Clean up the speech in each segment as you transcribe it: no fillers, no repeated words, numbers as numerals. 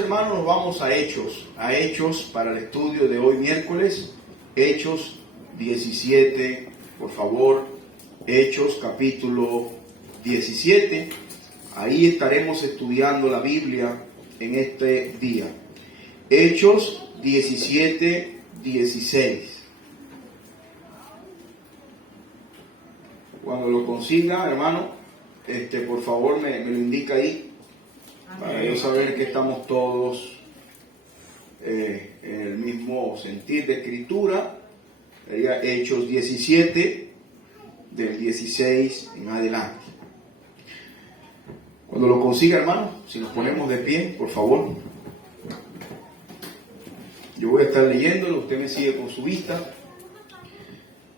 hermanos, nos vamos a Hechos para el estudio de hoy miércoles, Hechos 17, por favor, Hechos capítulo 17, ahí estaremos estudiando la Biblia en este día. Hechos 17, 16. Cuando lo consiga, hermano, por favor me lo indica ahí, para yo saber que estamos todos en el mismo sentir de escritura. Sería Hechos 17, del 16 en adelante. Cuando lo consiga, hermano, si nos ponemos de pie, por favor. Yo voy a estar leyéndolo, usted me sigue con su vista.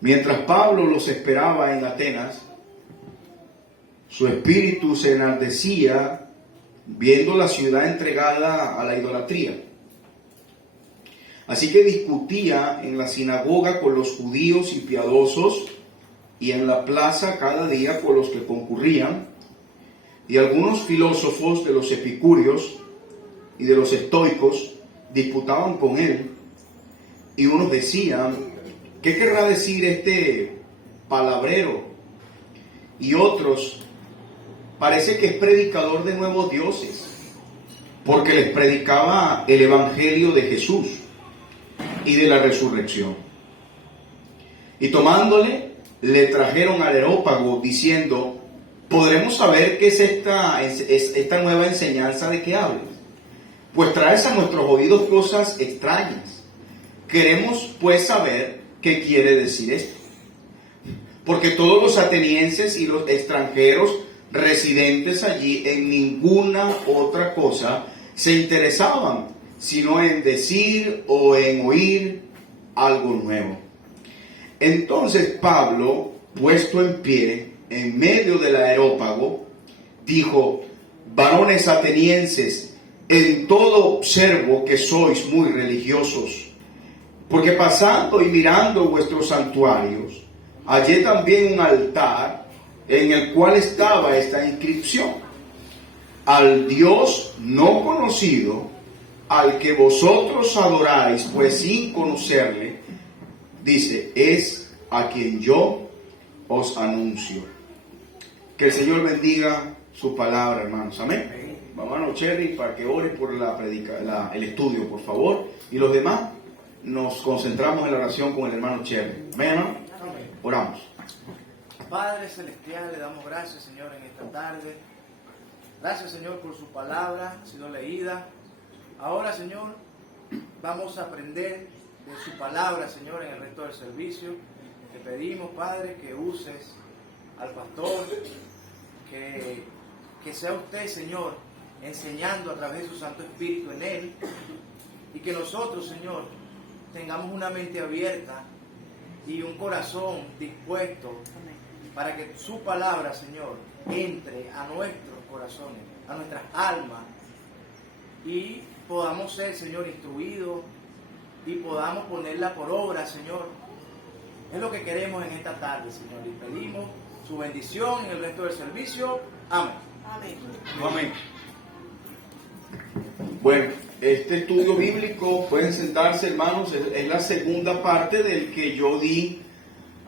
Mientras Pablo los esperaba en Atenas, su espíritu se enardecía viendo la ciudad entregada a la idolatría. Así que discutía en la sinagoga con los judíos y piadosos, y en la plaza cada día con los que concurrían, y algunos filósofos de los epicúreos y de los estoicos disputaban con él, y unos decían: ¿qué querrá decir este palabrero? Y otros: parece que es predicador de nuevos dioses, porque les predicaba el evangelio de Jesús y de la resurrección. Y tomándole, le trajeron al Areópago diciendo: ¿podremos saber qué es esta nueva enseñanza de que hablas? Pues traes a nuestros oídos cosas extrañas. Queremos pues saber qué quiere decir esto. Porque todos los atenienses y los extranjeros residentes allí en ninguna otra cosa se interesaban, sino en decir o en oír algo nuevo. Entonces Pablo, puesto en pie en medio del Areópago, dijo: varones atenienses, en todo observo que sois muy religiosos, porque pasando y mirando vuestros santuarios, hallé también un altar en el cual estaba esta inscripción: al Dios no conocido, al que vosotros adoráis, pues sin conocerle, dice, es a quien yo os anuncio. Que el Señor bendiga su palabra, hermanos. Amén. Hermano Cherry, para que ore por el estudio, por favor. Y los demás nos concentramos en la oración con el hermano Cherry. Amén, hermano. Oramos. Padre Celestial, le damos gracias, Señor, en esta tarde. Gracias, Señor, por su palabra, ha sido leída. Ahora, Señor, vamos a aprender de su palabra, Señor, en el resto del servicio. Te pedimos, Padre, que uses al pastor, que sea usted, Señor, enseñando a través de su Santo Espíritu en él, y que nosotros, Señor, tengamos una mente abierta y un corazón dispuesto para que su palabra, Señor, entre a nuestros corazones, a nuestras almas, y podamos ser, Señor, instruidos y podamos ponerla por obra, Señor. Es lo que queremos en esta tarde, Señor, y pedimos su bendición en el resto del servicio. Amén. Amén. Amén. Bueno, este estudio bíblico, pueden sentarse, hermanos, es la segunda parte del que yo di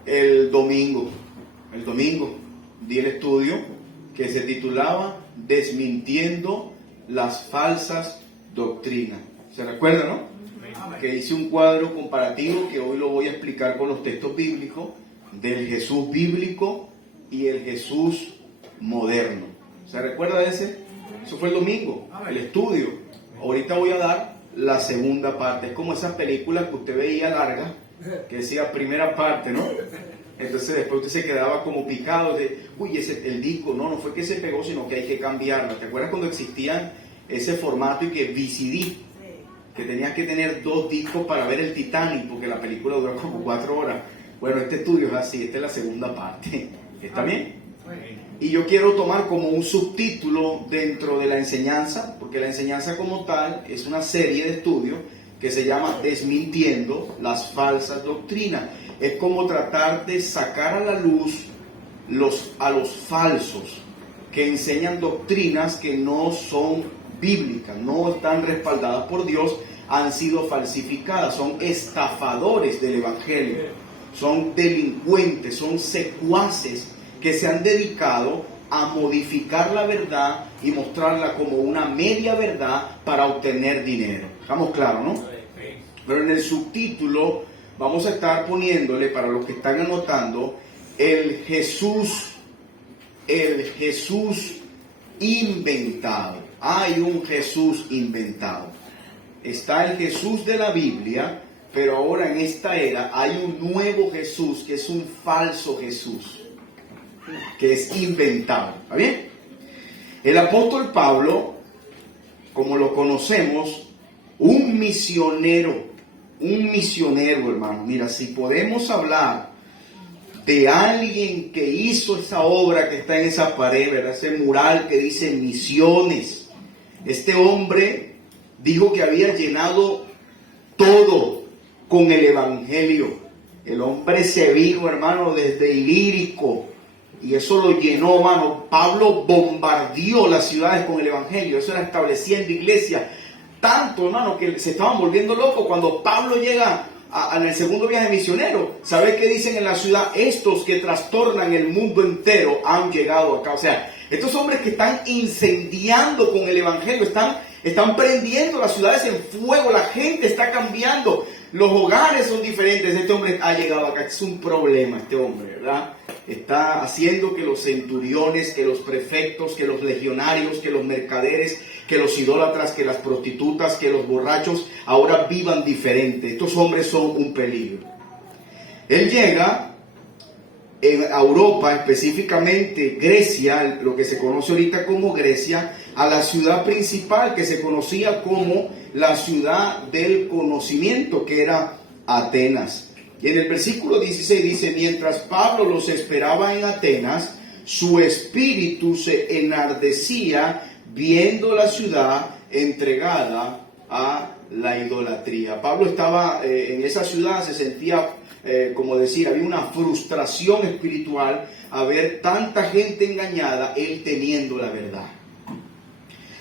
el domingo. El domingo di el estudio que se titulaba Desmintiendo las falsas doctrinas. ¿Se recuerda, no? Amén. Que hice un cuadro comparativo que hoy lo voy a explicar con los textos bíblicos del Jesús bíblico y el Jesús moderno. ¿Se recuerda de ese? Eso fue el domingo, el estudio. Ahorita voy a dar la segunda parte. Es como esas películas que usted veía largas, que decía primera parte, ¿no? Entonces después usted se quedaba como picado de, uy, el disco, no fue que se pegó, sino que hay que cambiarlo. ¿Te acuerdas cuando existían ese formato y que VCD? Que tenías que tener 2 discos para ver el Titanic, porque la película duró como 4 horas. Bueno, este estudio es así, esta es la segunda parte. ¿Está bien? Y yo quiero tomar como un subtítulo dentro de la enseñanza, porque la enseñanza como tal es una serie de estudios que se llama Desmintiendo las falsas doctrinas. Es como tratar de sacar a la luz a los falsos que enseñan doctrinas que no son bíblicas, no están respaldadas por Dios, han sido falsificadas, son estafadores del Evangelio, son delincuentes, son secuaces que se han dedicado a modificar la verdad y mostrarla como una media verdad para obtener dinero. ¿Estamos claros, no? Pero en el subtítulo vamos a estar poniéndole, para los que están anotando, el Jesús inventado. Hay un Jesús inventado. Está el Jesús de la Biblia, pero ahora en esta era hay un nuevo Jesús que es un falso Jesús, que es inventado. ¿Está bien? El apóstol Pablo, como lo conocemos, un misionero, hermano. Mira, si podemos hablar de alguien que hizo esa obra que está en esa pared, ¿verdad? Ese mural que dice misiones. Este hombre dijo que había llenado todo con el Evangelio. El hombre se vino, hermano, desde Ilírico, y eso lo llenó, hermano. Pablo bombardeó las ciudades con el Evangelio. Eso era estableciendo iglesias. Tanto, hermano, que se estaban volviendo locos. Cuando Pablo llega en el segundo viaje misionero, ¿sabe qué dicen en la ciudad? Estos que trastornan el mundo entero han llegado acá. O sea, estos hombres que están incendiando con el Evangelio, están prendiendo las ciudades en fuego, la gente está cambiando, los hogares son diferentes. Este hombre ha llegado acá, es un problema este hombre, ¿verdad? Está haciendo que los centuriones, que los prefectos, que los legionarios, que los mercaderes, que los idólatras, que las prostitutas, que los borrachos ahora vivan diferente. Estos hombres son un peligro. Él llega a Europa, específicamente Grecia, lo que se conoce ahorita como Grecia, a la ciudad principal que se conocía como la ciudad del conocimiento, que era Atenas. Y en el versículo 16 dice: mientras Pablo los esperaba en Atenas, su espíritu se enardecía viendo la ciudad entregada a la idolatría. Pablo estaba en esa ciudad, se sentía, como decir, había una frustración espiritual a ver tanta gente engañada, él teniendo la verdad.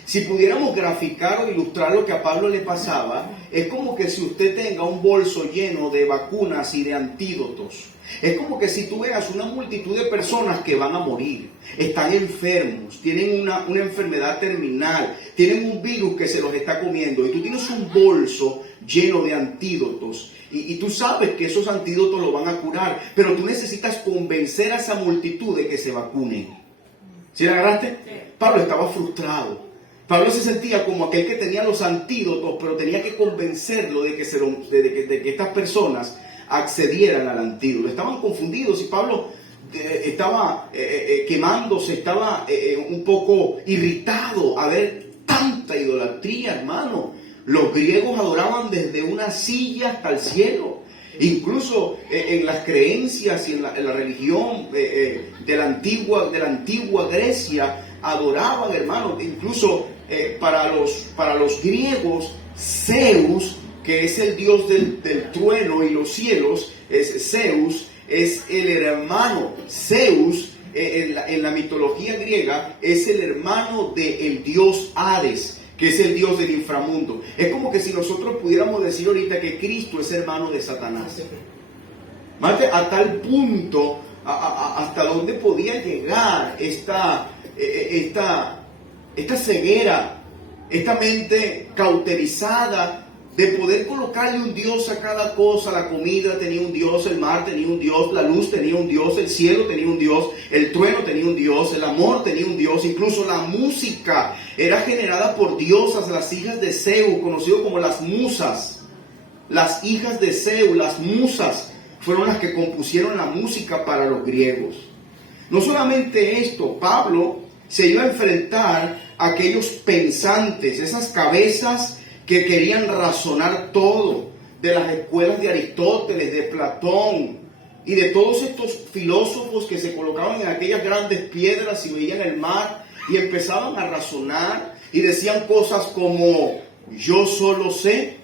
Si pudiéramos graficar o ilustrar lo que a Pablo le pasaba, es como que si usted tenga un bolso lleno de vacunas y de antídotos. Es como que si tú veas una multitud de personas que van a morir, están enfermos, tienen una enfermedad terminal, tienen un virus que se los está comiendo, y tú tienes un bolso lleno de antídotos, y tú sabes que esos antídotos lo van a curar, pero tú necesitas convencer a esa multitud de que se vacunen. ¿Sí la agarraste? Sí. Pablo estaba frustrado. Pablo se sentía como aquel que tenía los antídotos, pero tenía que convencerlo de que estas personas accedieran al antídoto. Estaban confundidos y Pablo estaba quemándose, estaba un poco irritado a ver tanta idolatría, hermano. Los griegos adoraban desde una silla hasta el cielo. Incluso en las creencias y en la religión de la antigua Grecia adoraban, hermano. Incluso para los griegos, Zeus, que es el dios del trueno y los cielos, Zeus es el hermano. Zeus en la mitología griega es el hermano del dios Hades, que es el dios del inframundo. Es como que si nosotros pudiéramos decir ahorita que Cristo es hermano de Satanás. A tal punto, hasta dónde podía llegar esta ceguera, esta mente cauterizada de poder colocarle un Dios a cada cosa. La comida tenía un Dios, el mar tenía un Dios, la luz tenía un Dios, el cielo tenía un Dios, el trueno tenía un Dios, el amor tenía un Dios, incluso la música era generada por diosas, las hijas de Zeus, conocido como las musas. Las hijas de Zeus, las musas, fueron las que compusieron la música para los griegos. No solamente esto, Pablo se iba a enfrentar a aquellos pensantes, esas cabezas que querían razonar todo, de las escuelas de Aristóteles, de Platón y de todos estos filósofos que se colocaban en aquellas grandes piedras y veían el mar y empezaban a razonar y decían cosas como: yo solo sé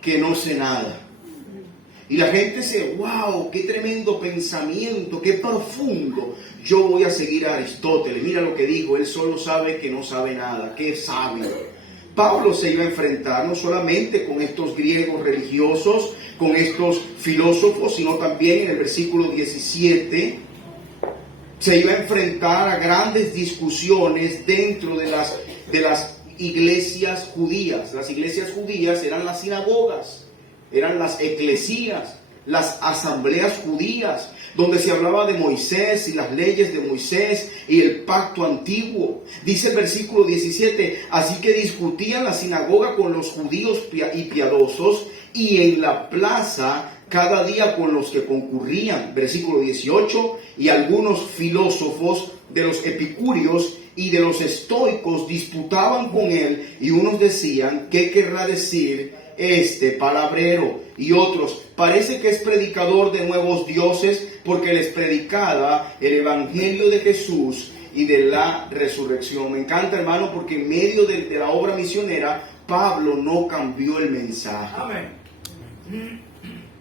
que no sé nada. Y la gente dice: wow, qué tremendo pensamiento, qué profundo. Yo voy a seguir a Aristóteles. Mira lo que dijo: él solo sabe que no sabe nada. Qué sabio. Pablo se iba a enfrentar no solamente con estos griegos religiosos, con estos filósofos, sino también en el versículo 17 se iba a enfrentar a grandes discusiones dentro de las iglesias judías. Las iglesias judías eran las sinagogas, eran las eclesías, las asambleas judías, donde se hablaba de Moisés y las leyes de Moisés y el pacto antiguo. Dice el versículo 17, así que discutían la sinagoga con los judíos y piadosos, y en la plaza cada día con los que concurrían. Versículo 18, y algunos filósofos de los epicúreos y de los estoicos disputaban con él, y unos decían, ¿qué querrá decir este palabrero? Y otros, parece que es predicador de nuevos dioses, porque les predicaba el evangelio de Jesús y de la resurrección. Me encanta, hermano, porque en medio de la obra misionera, Pablo no cambió el mensaje. Amén.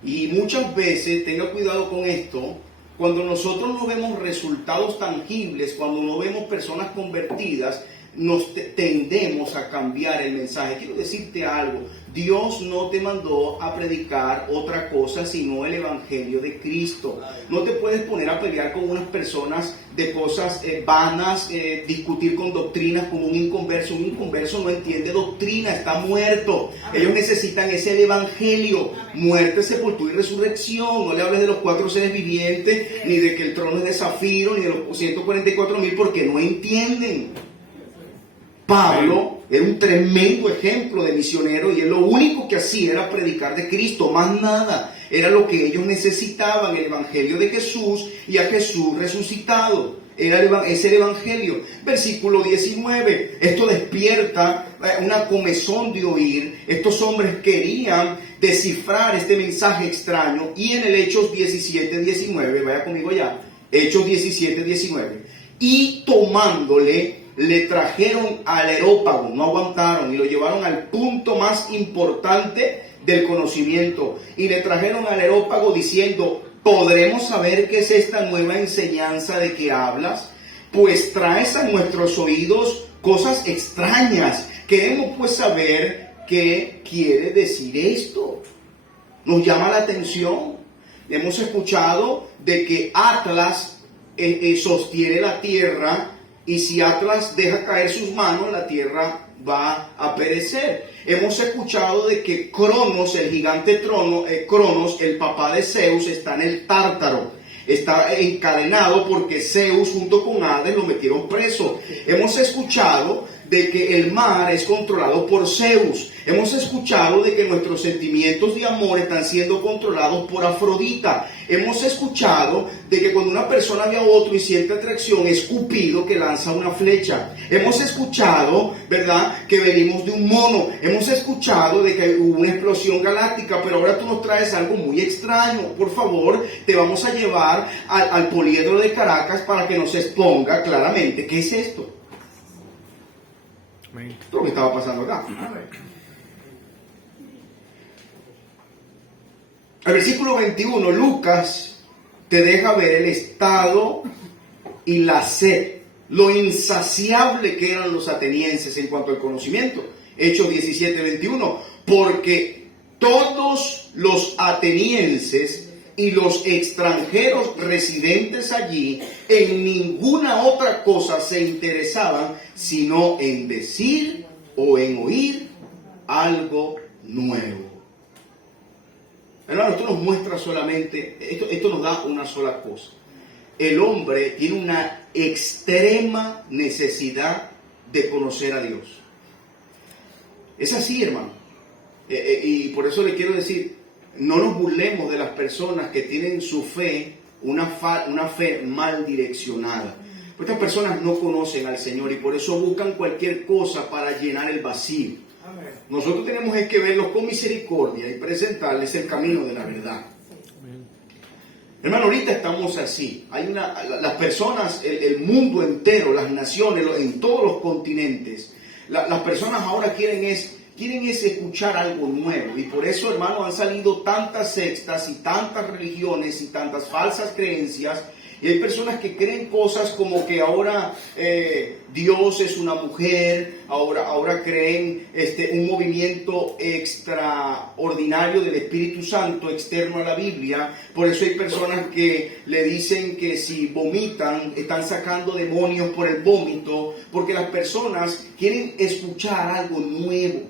Y muchas veces, tenga cuidado con esto, cuando nosotros no vemos resultados tangibles, cuando no vemos personas convertidas, nos tendemos a cambiar el mensaje. Quiero decirte algo, Dios no te mandó a predicar otra cosa sino el evangelio de Cristo. No te puedes poner a pelear con unas personas de cosas vanas, discutir con doctrinas como un inconverso. Un inconverso no entiende doctrina, está muerto. Ellos necesitan ese el evangelio, muerte, sepultura y resurrección. No le hables de los 4 seres vivientes, ni de que el trono es de zafiro, ni de los 144,000, porque no entienden. Pablo era un tremendo ejemplo de misionero, y él lo único que hacía era predicar de Cristo, más nada. Era lo que ellos necesitaban, el evangelio de Jesús y a Jesús resucitado. Es el evangelio. Versículo 19. Esto despierta una comezón de oír. Estos hombres querían descifrar este mensaje extraño, y en el Hechos 17:19, vaya conmigo ya, Hechos 17:19, y tomándole, le trajeron al Areópago, no aguantaron, y lo llevaron al punto más importante del conocimiento, y le trajeron al Areópago diciendo, ¿podremos saber qué es esta nueva enseñanza de que hablas? Pues traes a nuestros oídos cosas extrañas. Queremos pues saber qué quiere decir esto. Nos llama la atención. Hemos escuchado de que Atlas sostiene la tierra, y si Atlas deja caer sus manos, la tierra va a perecer. Hemos escuchado de que Cronos, el gigante Cronos, el papá de Zeus, está en el Tártaro. Está encadenado porque Zeus junto con Hades lo metieron preso. Hemos escuchado de que el mar es controlado por Zeus. Hemos escuchado de que nuestros sentimientos de amor están siendo controlados por Afrodita. Hemos escuchado de que cuando una persona ve a otro y siente atracción, es Cupido que lanza una flecha. Hemos escuchado, ¿verdad?, que venimos de un mono. Hemos escuchado de que hubo una explosión galáctica, pero ahora tú nos traes algo muy extraño. Por favor, te vamos a llevar al Poliedro de Caracas para que nos exponga claramente qué es esto. Esto es lo que estaba pasando acá. El versículo 21, Lucas te deja ver el estado y la sed, lo insaciable que eran los atenienses en cuanto al conocimiento. Hechos 17:21, porque todos los atenienses y los extranjeros residentes allí en ninguna otra cosa se interesaban sino en decir o en oír algo nuevo. Hermano, esto nos muestra solamente, esto nos da una sola cosa. El hombre tiene una extrema necesidad de conocer a Dios. Es así, hermano. Y por eso le quiero decir, no nos burlemos de las personas que tienen su fe, una fe mal direccionada. Estas personas no conocen al Señor y por eso buscan cualquier cosa para llenar el vacío. Amén. Nosotros tenemos que verlos con misericordia y presentarles el camino de la verdad. Amén. Hermano, ahorita estamos así. Las personas, el mundo entero, las naciones, en todos los continentes, las personas ahora quieren escuchar algo nuevo, y por eso, hermano, han salido tantas sectas y tantas religiones y tantas falsas creencias, Y hay personas que creen cosas como que ahora Dios es una mujer, ahora creen un movimiento extraordinario del Espíritu Santo externo a la Biblia. Por eso hay personas que le dicen que si vomitan, están sacando demonios por el vómito, porque las personas quieren escuchar algo nuevo.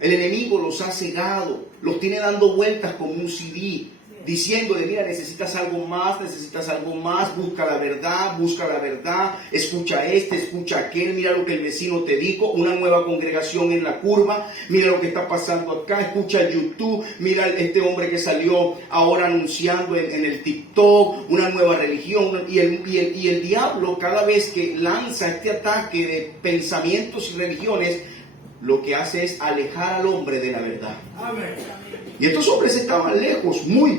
El enemigo los ha cegado, los tiene dando vueltas como un CD, diciéndole, mira, necesitas algo más, busca la verdad, escucha escucha aquel, mira lo que el vecino te dijo, una nueva congregación en la curva, mira lo que está pasando acá, escucha YouTube, mira este hombre que salió ahora anunciando en el TikTok, una nueva religión, y el diablo cada vez que lanza este ataque de pensamientos y religiones, lo que hace es alejar al hombre de la verdad. Amén. Y estos hombres estaban lejos, muy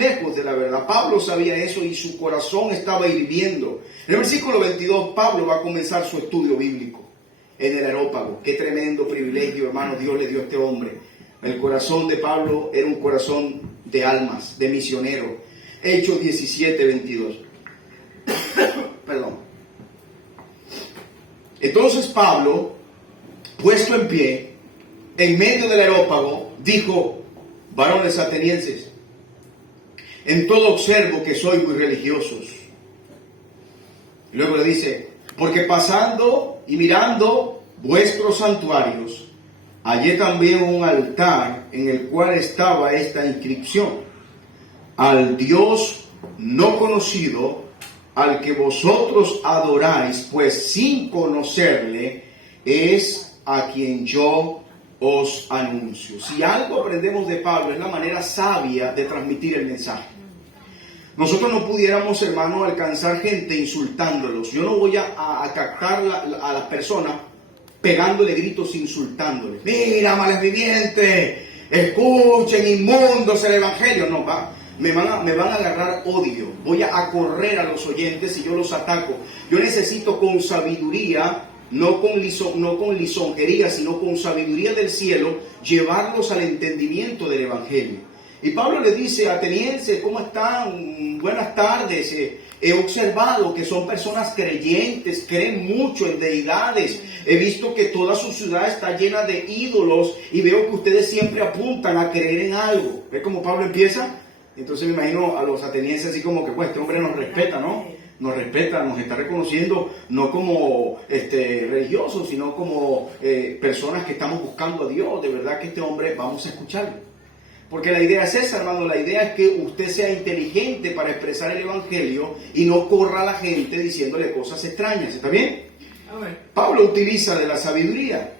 lejos de la verdad. Pablo sabía eso y su corazón estaba hirviendo. En el versículo 22, Pablo va a comenzar su estudio bíblico en el Areópago. Qué tremendo privilegio, hermano, Dios le dio a este hombre. El corazón de Pablo era un corazón de almas, de misionero. Hechos 17, 22. Perdón. Entonces Pablo, puesto en pie, en medio del Areópago, dijo: varones atenienses, en todo observo que sois muy religiosos. Y luego le dice: porque pasando y mirando vuestros santuarios, hallé también un altar en el cual estaba esta inscripción: al Dios no conocido, al que vosotros adoráis, pues sin conocerle, es a quien yo os anuncio. Si algo aprendemos de Pablo es la manera sabia de transmitir el mensaje. Nosotros no pudiéramos, hermano, alcanzar gente insultándolos. Yo no voy a captar a las personas pegándole gritos, insultándoles. Mira, males vivientes, escuchen, inmundos, el evangelio. No, me van a agarrar odio. Voy a correr a los oyentes y yo los ataco. Yo necesito con sabiduría, no con lisonjería, sino con sabiduría del cielo, llevarlos al entendimiento del evangelio. Y Pablo le dice: atenienses, ¿cómo están? Buenas tardes. He observado que son personas creyentes, creen mucho en deidades. He visto que toda su ciudad está llena de ídolos y veo que ustedes siempre apuntan a creer en algo. ¿Ves cómo Pablo empieza? Entonces me imagino a los atenienses así como que, pues, este hombre nos respeta, ¿no? Nos respeta, nos está reconociendo no como religiosos, sino como personas que estamos buscando a Dios. De verdad que este hombre, vamos a escucharlo. Porque la idea es esa, hermano. La idea es que usted sea inteligente para expresar el evangelio y no corra a la gente diciéndole cosas extrañas. ¿Está bien? Amén. Pablo utiliza de la sabiduría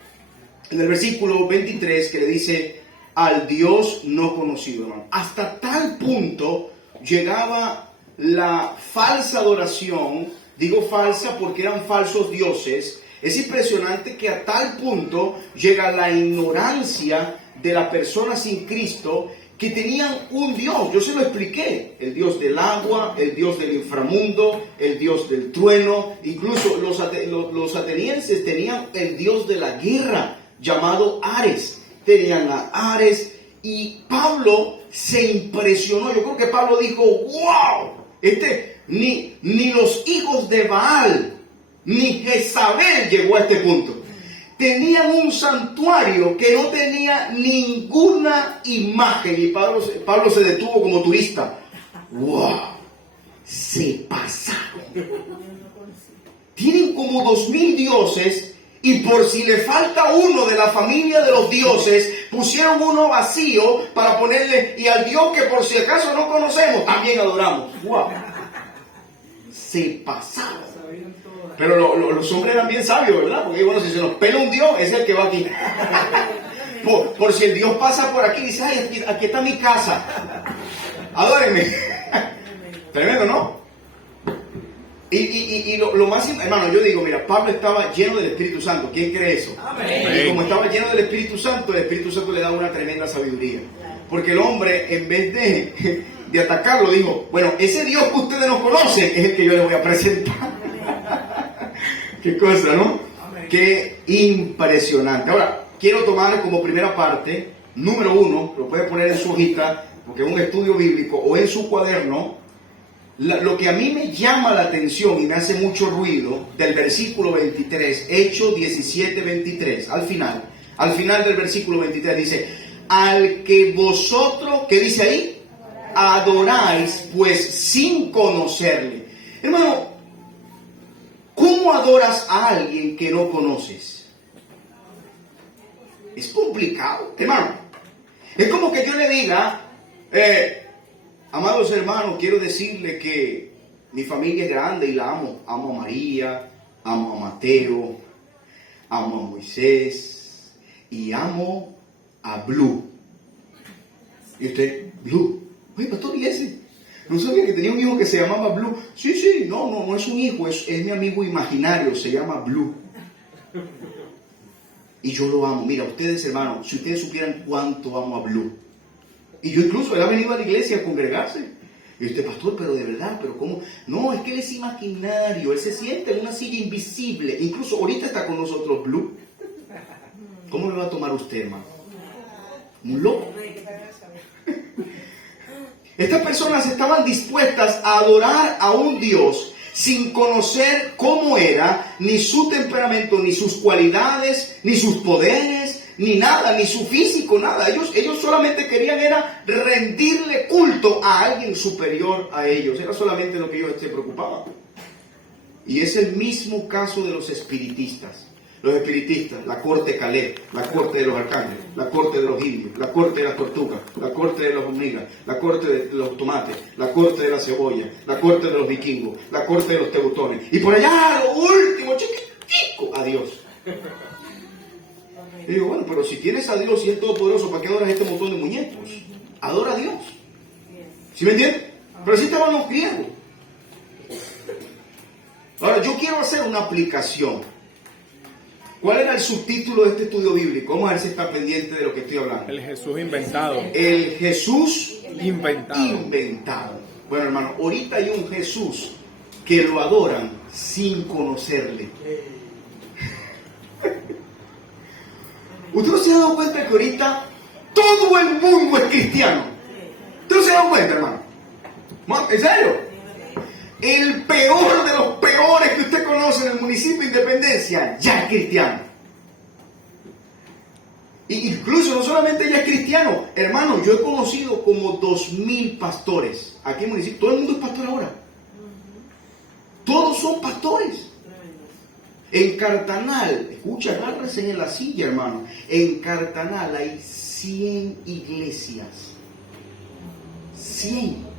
en el versículo 23, que le dice: al Dios no conocido, hermano. Hasta tal punto llegaba la falsa adoración. Digo falsa porque eran falsos dioses. Es impresionante que a tal punto llega la ignorancia de la persona sin Cristo, que tenían un Dios. Yo se lo expliqué: el Dios del agua, el Dios del inframundo, el Dios del trueno. Incluso los atenienses tenían el Dios de la guerra, llamado Ares. Tenían a Ares, y Pablo se impresionó. Yo creo que Pablo dijo: wow, ni los hijos de Baal, ni Jezabel llegó a este punto. Tenían un santuario que no tenía ninguna imagen. Y Pablo se detuvo como turista. ¡Wow! Se pasaron. Tienen como 2000 dioses, y por si le falta uno de la familia de los dioses, pusieron uno vacío para ponerle: y al Dios que por si acaso no conocemos, también adoramos. ¡Wow! Se pasaron. Pero los hombres eran bien sabios, ¿verdad? Porque bueno, si se nos pela un Dios, es el que va aquí. Por si el Dios pasa por aquí, dice: ay, aquí está mi casa, adórenme. Tremendo, ¿no? Y lo más, hermano, yo digo, mira, Pablo estaba lleno del Espíritu Santo. ¿Quién cree eso? Amén. Y como estaba lleno del Espíritu Santo, el Espíritu Santo le da una tremenda sabiduría. Porque el hombre, en vez de atacarlo, dijo: bueno, ese Dios que ustedes no conocen es el que yo les voy a presentar. Qué cosa, ¿no? Amén. Qué impresionante. Ahora, quiero tomar como primera parte, número 1, lo puede poner en su hojita, porque es un estudio bíblico, o en su cuaderno, lo que a mí me llama la atención y me hace mucho ruido del versículo 23, Hechos 17, 23, al final del versículo 23 dice, al que vosotros, ¿qué dice ahí? Adoráis, pues sin conocerle. Hermano, ¿cómo adoras a alguien que no conoces? Es complicado, hermano. Es como que yo le diga, amados hermanos, quiero decirle que mi familia es grande y la amo. Amo a María, amo a Mateo, amo a Moisés y amo a Blue. Y usted, Blue, oye, pastor, ¿y ese? No sabía que tenía un hijo que se llamaba Blue. Sí, no es un hijo, es mi amigo imaginario, se llama Blue. Y yo lo amo. Mira, ustedes hermanos, si ustedes supieran cuánto amo a Blue. Y yo incluso, él ha venido a la iglesia a congregarse. Y usted, pastor, pero de verdad, pero ¿cómo? No, es que él es imaginario, él se siente en una silla invisible. Incluso ahorita está con nosotros Blue. ¿Cómo me va a tomar usted, hermano? ¿Un loco? Estas personas estaban dispuestas a adorar a un Dios sin conocer cómo era, ni su temperamento, ni sus cualidades, ni sus poderes, ni nada, ni su físico, nada. Ellos solamente querían era rendirle culto a alguien superior a ellos. Era solamente lo que ellos se preocupaban. Y es el mismo caso de los espiritistas. Los espiritistas, la corte Caleb, la corte de los arcángeles, la corte de los indios, la corte de las tortugas, la corte de los hormigas, la corte de los tomates, la corte de la cebolla, la corte de los vikingos, la corte de los teutones. Y por allá, lo último, chiquitico, a Dios. Y digo, bueno, pero si tienes a Dios y es todopoderoso, ¿para qué adoras este montón de muñecos? Adora a Dios. ¿Sí me entiendes? Pero así estaban los griegos. Ahora, yo quiero hacer una aplicación. ¿Cuál era el subtítulo de este estudio bíblico? Vamos a ver si está pendiente de lo que estoy hablando. El Jesús inventado. El Jesús Inventado. inventado. Bueno, hermano, ahorita hay un Jesús que lo adoran sin conocerle. ¿Usted no se ha dado cuenta que ahorita todo el mundo es cristiano? ¿Usted no se ha dado cuenta, hermano? ¿En serio? El peor de los peores que usted conoce en el municipio de Independencia ya es cristiano. Incluso no solamente ya es cristiano, hermano, yo he conocido como 2000 pastores aquí en el municipio. Todo el mundo es pastor ahora. Todos son pastores. En Cartanal, escucha, agárrese en la silla, hermano. En Cartanal hay 100 iglesias. 100.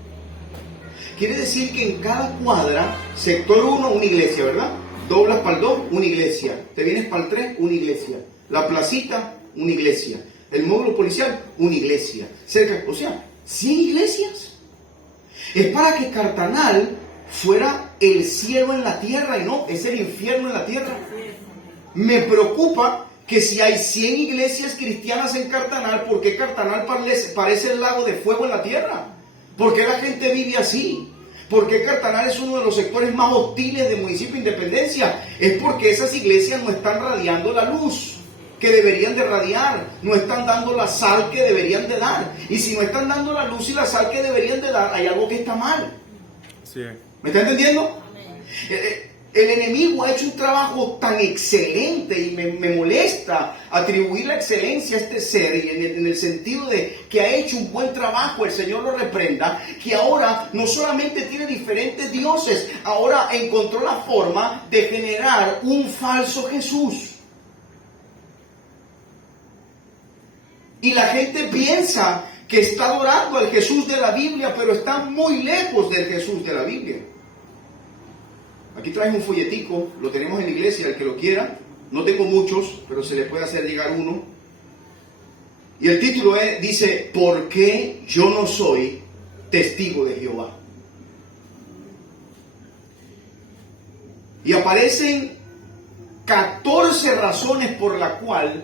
Quiere decir que en cada cuadra, sector 1, una iglesia, ¿verdad? Doblas para el 2, una iglesia. Te vienes para el 3, una iglesia. La placita, una iglesia. El módulo policial, una iglesia. Cerca, o sea, 100 iglesias. Es para que Cartanal fuera el cielo en la tierra y no, es el infierno en la tierra. Me preocupa que si hay 100 iglesias cristianas en Cartanal, ¿por qué Cartanal parece el lago de fuego en la tierra? ¿Por qué la gente vive así? ¿Por qué Cartanal es uno de los sectores más hostiles del municipio de Independencia? Es porque esas iglesias no están radiando la luz que deberían de radiar, no están dando la sal que deberían de dar. Y si no están dando la luz y la sal que deberían de dar, hay algo que está mal. Sí. ¿Me está entendiendo? El enemigo ha hecho un trabajo tan excelente y me molesta atribuir la excelencia a este ser, y en el sentido de que ha hecho un buen trabajo, el Señor lo reprenda, que ahora no solamente tiene diferentes dioses, ahora encontró la forma de generar un falso Jesús. Y la gente piensa que está adorando al Jesús de la Biblia, pero está muy lejos del Jesús de la Biblia. Aquí traje un folletico, lo tenemos en la iglesia, el que lo quiera. No tengo muchos, pero se le puede hacer llegar uno. Y el título dice, ¿por qué yo no soy testigo de Jehová? Y aparecen 14 razones por la cual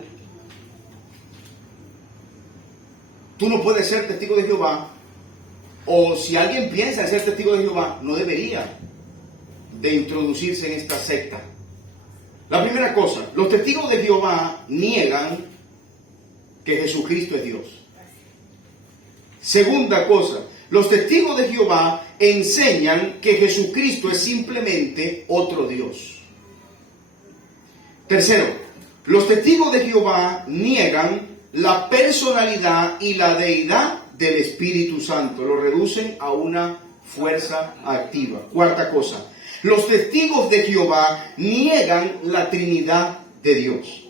tú no puedes ser testigo de Jehová, o si alguien piensa en ser testigo de Jehová, no debería de introducirse en esta secta. La primera cosa, los testigos de Jehová niegan que Jesucristo es Dios. Segunda cosa, los testigos de Jehová enseñan que Jesucristo es simplemente otro Dios. Tercero, los testigos de Jehová niegan la personalidad y la deidad del Espíritu Santo. Lo reducen a una fuerza activa. Cuarta cosa, los testigos de Jehová niegan la Trinidad de Dios.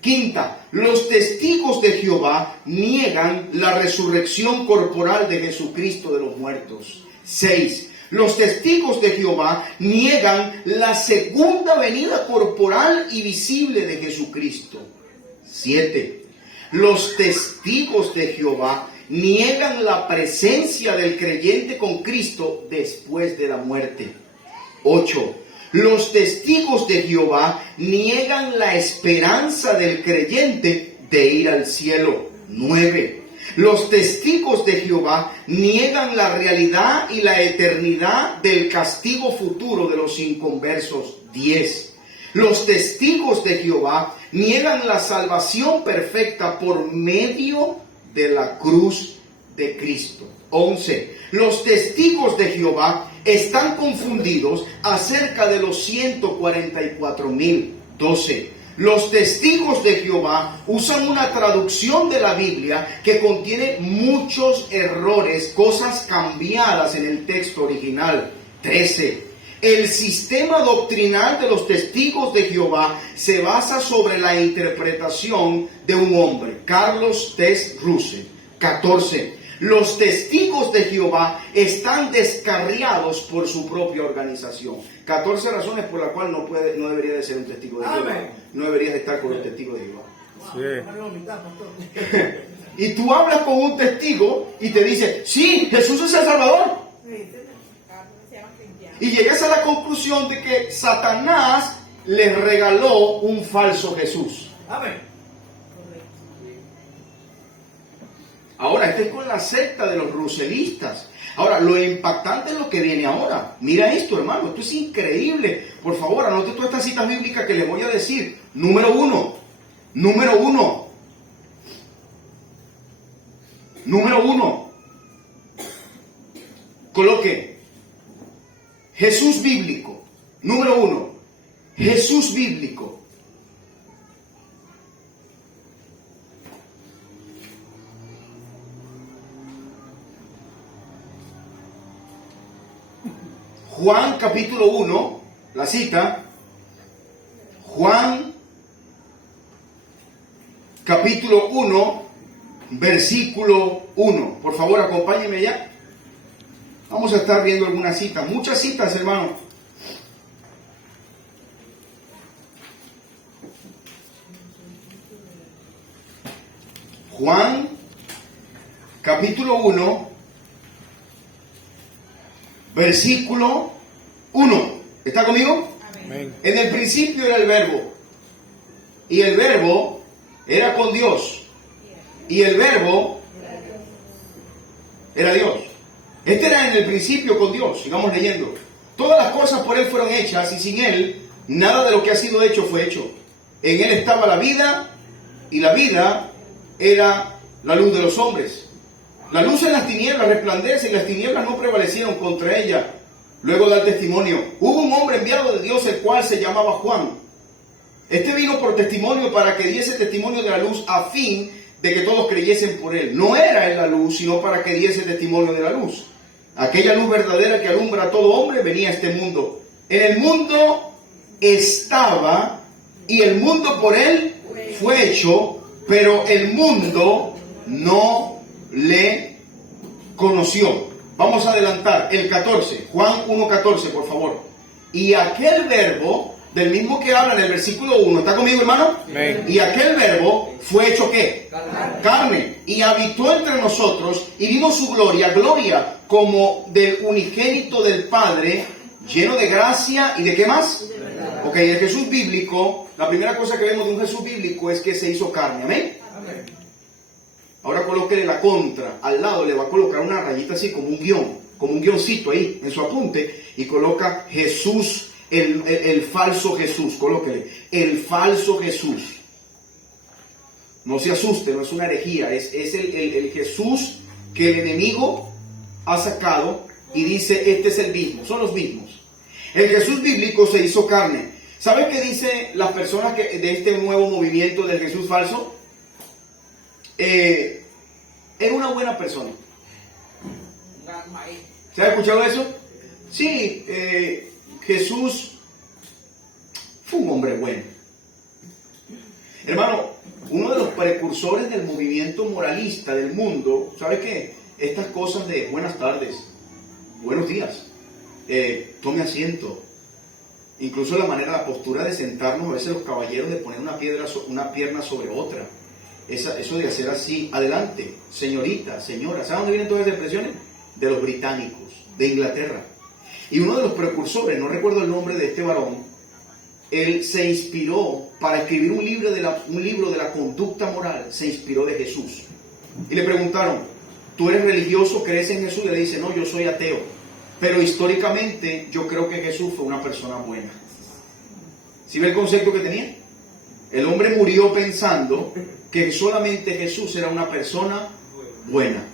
Quinta, los testigos de Jehová niegan la resurrección corporal de Jesucristo de los muertos. 6. Los testigos de Jehová niegan la segunda venida corporal y visible de Jesucristo. 7. Los testigos de Jehová niegan la presencia del creyente con Cristo después de la muerte. 8. Los testigos de Jehová niegan la esperanza del creyente de ir al cielo. 9. Los testigos de Jehová niegan la realidad y la eternidad del castigo futuro de los inconversos. 10. Los testigos de Jehová niegan la salvación perfecta por medio de la cruz de Cristo. 11. Los testigos de Jehová están confundidos acerca de los 144,000. 12. Los testigos de Jehová usan una traducción de la Biblia que contiene muchos errores, cosas cambiadas en el texto original. 13. El sistema doctrinal de los testigos de Jehová se basa sobre la interpretación de un hombre, Carlos Tess Russell. 14. Los testigos de Jehová están descarriados por su propia organización. 14 razones por las cuales no debería de ser un testigo de Jehová. No deberías de estar con los testigos de Jehová. Sí. Y tú hablas con un testigo y te dice, sí, Jesús es el Salvador. Y llegas a la conclusión de que Satanás les regaló un falso Jesús. Amén. Ahora, este es con la secta de los russelistas. Ahora, lo impactante es lo que viene ahora. Mira esto, hermano, esto es increíble. Por favor, anote todas estas citas bíblicas que les voy a decir. Número uno. Coloque Jesús bíblico. Número 1. Jesús bíblico. Juan capítulo 1, la cita. Juan capítulo 1, versículo 1. Por favor, acompáñenme ya. Vamos a estar viendo algunas citas, muchas citas, hermano. Juan capítulo 1, versículo 1. ¿Está conmigo? Amén. En el principio era el verbo, y el verbo era con Dios, y el verbo era Dios. Este era en el principio con Dios. Sigamos leyendo. Todas las cosas por Él fueron hechas, y sin Él nada de lo que ha sido hecho fue hecho. En Él estaba la vida, y la vida era la luz de los hombres. La luz en las tinieblas resplandece, y las tinieblas no prevalecieron contra ella. Luego da el testimonio. Hubo un hombre enviado de Dios, el cual se llamaba Juan. Este vino por testimonio para que diese testimonio de la luz, a fin de que todos creyesen por él. No era él la luz, sino para que diese testimonio de la luz. Aquella luz verdadera que alumbra a todo hombre venía a este mundo. En el mundo estaba, y el mundo por él fue hecho, pero el mundo no le conoció. Vamos a adelantar el 14, Juan 1:14, por favor. Y aquel verbo, del mismo que habla en el versículo 1, ¿está conmigo, hermano? Amén. Y aquel verbo fue hecho ¿qué? Carne. Y habitó entre nosotros, y vimos su gloria, gloria como del unigénito del Padre, lleno de gracia y de ¿qué más? Ok, el Jesús bíblico, la primera cosa que vemos de un Jesús bíblico es que se hizo carne. Amén. Ahora colóquele la contra, al lado le va a colocar una rayita así como un guión, como un guioncito ahí en su apunte, y coloca Jesús, el falso Jesús, colóquele, el falso Jesús. No se asuste, no es una herejía, es el Jesús que el enemigo ha sacado y dice, este es el mismo, son los mismos. El Jesús bíblico se hizo carne. ¿Saben qué dicen las personas de este nuevo movimiento del Jesús falso? Era una buena persona. ¿Se ha escuchado eso? Sí, Jesús fue un hombre bueno. Hermano, uno de los precursores del movimiento moralista del mundo, ¿sabe qué? Estas cosas de buenas tardes, buenos días, tome asiento. Incluso la manera, la postura de sentarnos, a veces los caballeros, de poner una pierna sobre otra. Eso de hacer así, adelante, señorita, señora. ¿Saben dónde vienen todas esas expresiones? De los británicos, de Inglaterra. Y uno de los precursores, no recuerdo el nombre de este varón, él se inspiró para escribir un libro de la conducta moral, se inspiró de Jesús. Y le preguntaron, ¿tú eres religioso, crees en Jesús? Y le dice, no, yo soy ateo. Pero históricamente yo creo que Jesús fue una persona buena. ¿Sí ve el concepto que tenía? El hombre murió pensando que solamente Jesús era una persona buena.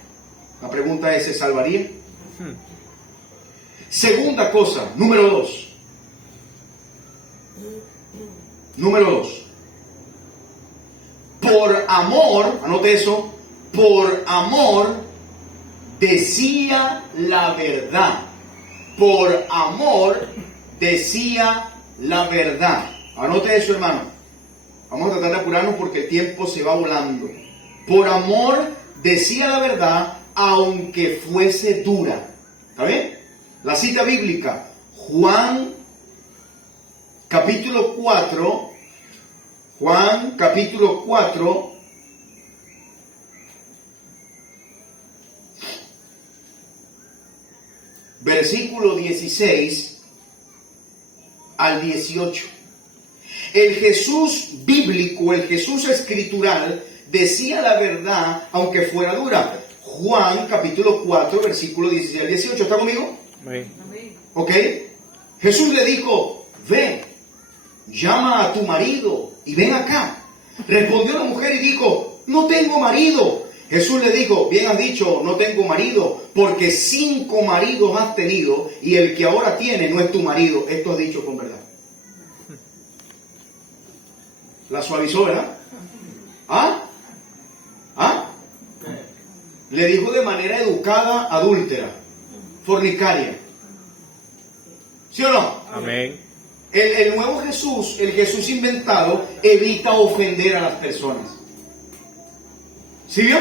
La pregunta es, ¿se salvaría? Segunda cosa, número 2. Número 2. Por amor, anote eso, por amor decía la verdad. Por amor decía la verdad. Anote eso, hermano. Vamos a tratar de apurarnos porque el tiempo se va volando. Por amor decía la verdad, aunque fuese dura. ¿Está bien? La cita bíblica, Juan capítulo 4, Juan capítulo 4, versículo 16 al 18. El Jesús bíblico, el Jesús escritural, decía la verdad aunque fuera dura. Juan capítulo 4, versículo 16 al 18. ¿Está conmigo? Amén. ¿Ok? Jesús le dijo, ve, llama a tu marido y ven acá. Respondió la mujer y dijo, no tengo marido. Jesús le dijo, bien has dicho, no tengo marido, porque 5 maridos has tenido y el que ahora tiene no es tu marido. Esto has dicho con verdad. La suavizó, ¿verdad? ¿Ah? ¿Ah? Le dijo de manera educada, adúltera, fornicaria. ¿Sí o no? Amén. El nuevo Jesús, el Jesús inventado, evita ofender a las personas. ¿Sí vio?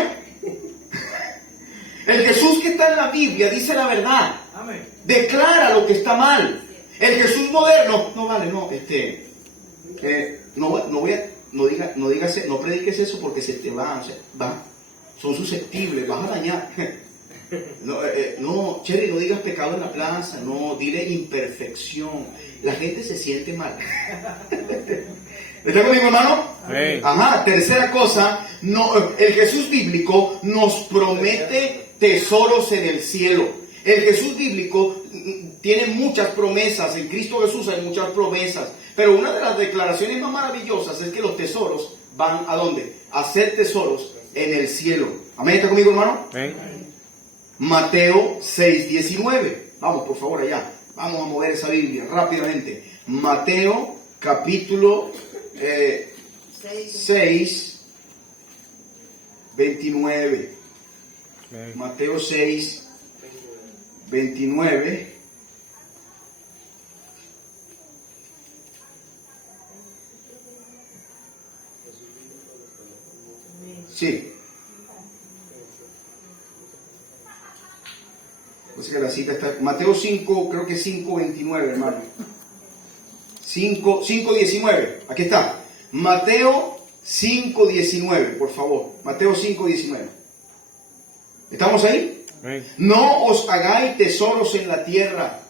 El Jesús que está en la Biblia dice la verdad. Amén. Declara lo que está mal. El Jesús moderno, no vale, no, no digas, no prediques eso porque se te va, o sea, son susceptibles, vas a dañar. No, Cherry, no digas pecado en la plaza, no, dile imperfección. La gente se siente mal. ¿Está conmigo, hermano? Amén. Ajá, tercera cosa, el Jesús bíblico nos promete tesoros en el cielo. El Jesús bíblico tiene muchas promesas, en Cristo Jesús hay muchas promesas, pero una de las declaraciones más maravillosas es que los tesoros van ¿a dónde? A ser tesoros en el cielo. Amén, ¿está conmigo, hermano? Amén. Mateo 6:19. Vamos, por favor, allá. Vamos a mover esa Biblia rápidamente. Mateo capítulo 6, 29. Amén. Mateo 6, 29. Sí. Pues que la cita está. Mateo 5, creo que 5:29, hermano. 5:19. Aquí está. Mateo 5:19, por favor. Mateo 5:19. ¿Estamos ahí? Amén. No os hagáis tesoros en la tierra,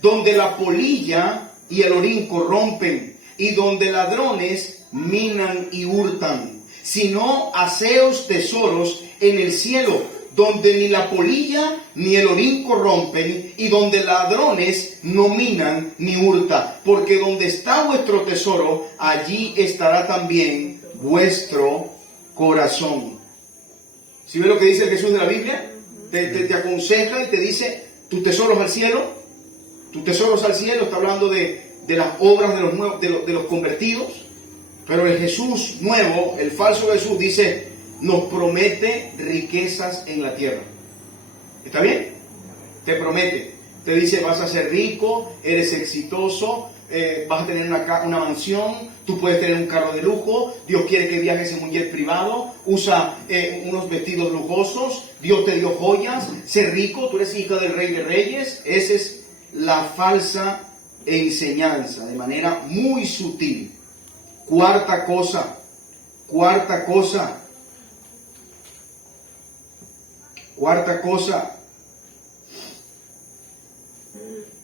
donde la polilla y el orín corrompen, y donde ladrones minan y hurtan, sino haceos tesoros en el cielo, donde ni la polilla ni el orín corrompen, y donde ladrones no minan ni hurtan, porque donde está vuestro tesoro, allí estará también vuestro corazón. ¿Sí ve lo que dice el Jesús de la Biblia? Te aconseja y te dice, tus tesoros al cielo. Tus tesoros al cielo está hablando de las obras de los nuevos, de los convertidos. Pero el Jesús nuevo, el falso Jesús, dice, nos promete riquezas en la tierra. ¿Está bien? Te promete. Te dice, vas a ser rico, eres exitoso, vas a tener una mansión, tú puedes tener un carro de lujo, Dios quiere que viajes en un jet privado, usa unos vestidos lujosos, Dios te dio joyas, sé rico, tú eres hija del Rey de Reyes. Esa es la falsa enseñanza, de manera muy sutil. Cuarta cosa.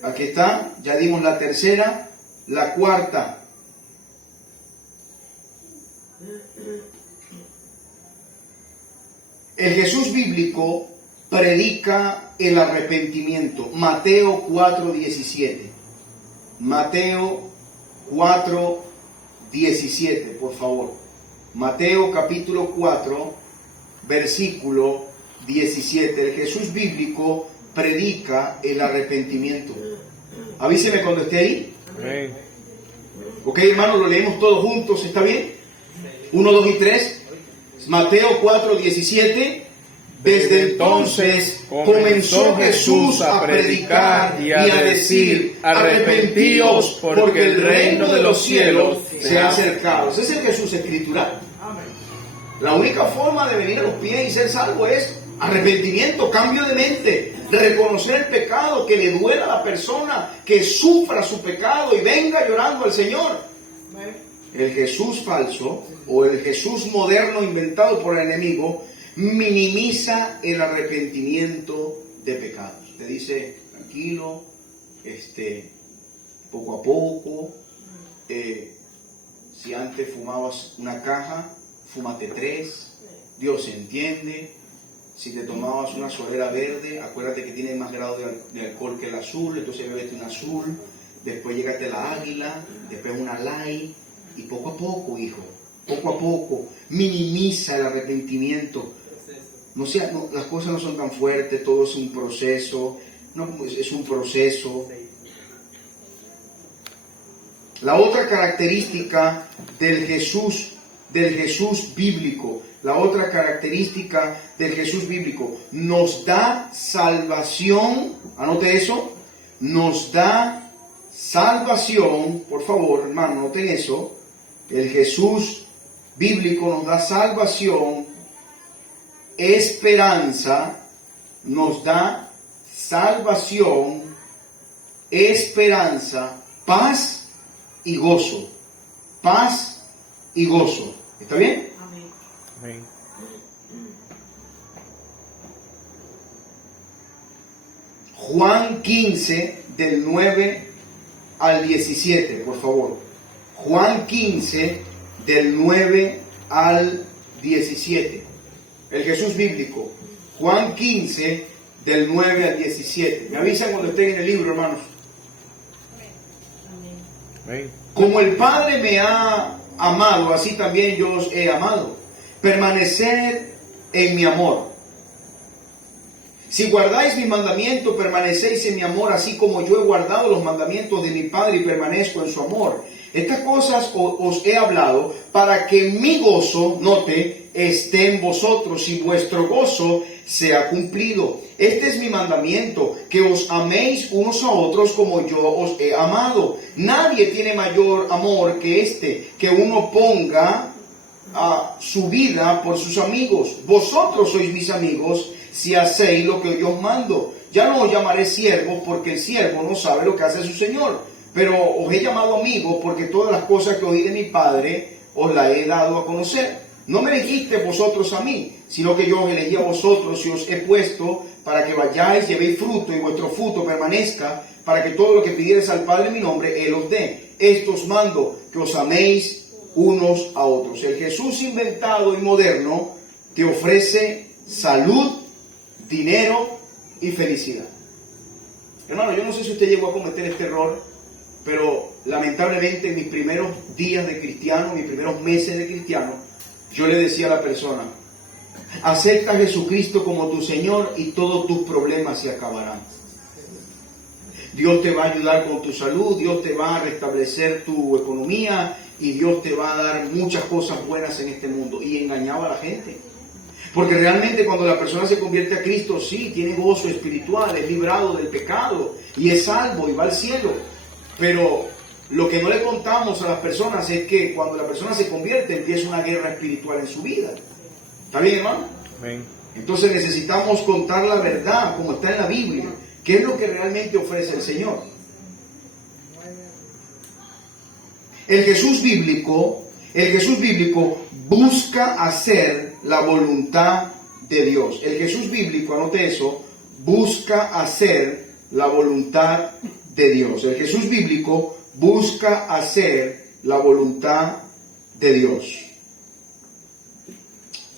Aquí está, ya dimos la tercera, la cuarta. El Jesús bíblico predica el arrepentimiento. Mateo 4:17. Mateo 4:17, por favor. Mateo capítulo 4, versículo 17. El Jesús bíblico predica el arrepentimiento. Avíseme cuando esté ahí. Amén. Ok, hermanos, lo leemos todos juntos, ¿está bien? 1, 2 y 3. Mateo 4:17. Desde entonces comenzó Jesús a predicar y a decir, arrepentíos porque el reino de los cielos se ha acercado. ¿Ese es el Jesús escritural? La única forma de venir a los pies y ser salvo es arrepentimiento, cambio de mente, reconocer el pecado, que le duela a la persona, que sufra su pecado y venga llorando al Señor. El Jesús falso o el Jesús moderno inventado por el enemigo minimiza el arrepentimiento de pecados. Te dice, tranquilo, poco a poco, si antes fumabas una caja, fúmate 3, Dios entiende. Si te tomabas una solera verde, acuérdate que tiene más grado de alcohol que el azul, entonces bebete un azul, después llégate la águila, después una light, y poco a poco, hijo, poco a poco, minimiza el arrepentimiento. Las cosas no son tan fuertes, todo es un proceso, es un proceso. La otra característica del Jesús bíblico, nos da salvación, anote eso, nos da salvación, por favor, hermano, anoten eso, el Jesús bíblico nos da salvación, esperanza, nos da salvación, esperanza, paz y gozo. Paz y gozo. ¿Está bien? Amén. Juan 15, del 9 al 17, por favor. Juan 15, del 9 al 17. El Jesús bíblico. Juan 15, del 9 al 17. Me avisan cuando estén en el libro, hermanos. Amén. Como el Padre me ha amado, así también yo os he amado. Permaneced en mi amor. Si guardáis mi mandamiento, permanecéis en mi amor, así como yo he guardado los mandamientos de mi Padre y permanezco en su amor. Estas cosas os he hablado para que mi gozo, note, esté en vosotros y vuestro gozo sea cumplido. Este es mi mandamiento, que os améis unos a otros como yo os he amado. Nadie tiene mayor amor que este, que uno ponga a su vida por sus amigos. Vosotros sois mis amigos si hacéis lo que yo os mando. Ya no os llamaré siervos, porque el siervo no sabe lo que hace su señor, pero os he llamado amigos, porque todas las cosas que oí de mi Padre os las he dado a conocer. No me elegisteis vosotros a mí, sino que yo os elegí a vosotros y os he puesto para que vayáis, llevéis fruto y vuestro fruto permanezca, para que todo lo que pidiereis al Padre en mi nombre, Él os dé. Esto os mando, que os améis unos a otros. El Jesús inventado y moderno te ofrece salud, dinero y felicidad. Hermano, yo no sé si usted llegó a cometer este error, pero lamentablemente en mis primeros días de cristiano, mis primeros meses de cristiano, yo le decía a la persona, acepta a Jesucristo como tu Señor y todos tus problemas se acabarán. Dios te va a ayudar con tu salud, Dios te va a restablecer tu economía y Dios te va a dar muchas cosas buenas en este mundo. Y engañaba a la gente. Porque realmente cuando la persona se convierte a Cristo, sí, tiene gozo espiritual, es librado del pecado y es salvo y va al cielo. Pero lo que no le contamos a las personas es que cuando la persona se convierte empieza una guerra espiritual en su vida. ¿Está bien, hermano? Amén. Entonces necesitamos contar la verdad como está en la Biblia. ¿Qué es lo que realmente ofrece el Señor? El Jesús bíblico busca hacer la voluntad de Dios. El Jesús bíblico, anote eso, busca hacer la voluntad de Dios. El Jesús bíblico busca hacer la voluntad de Dios.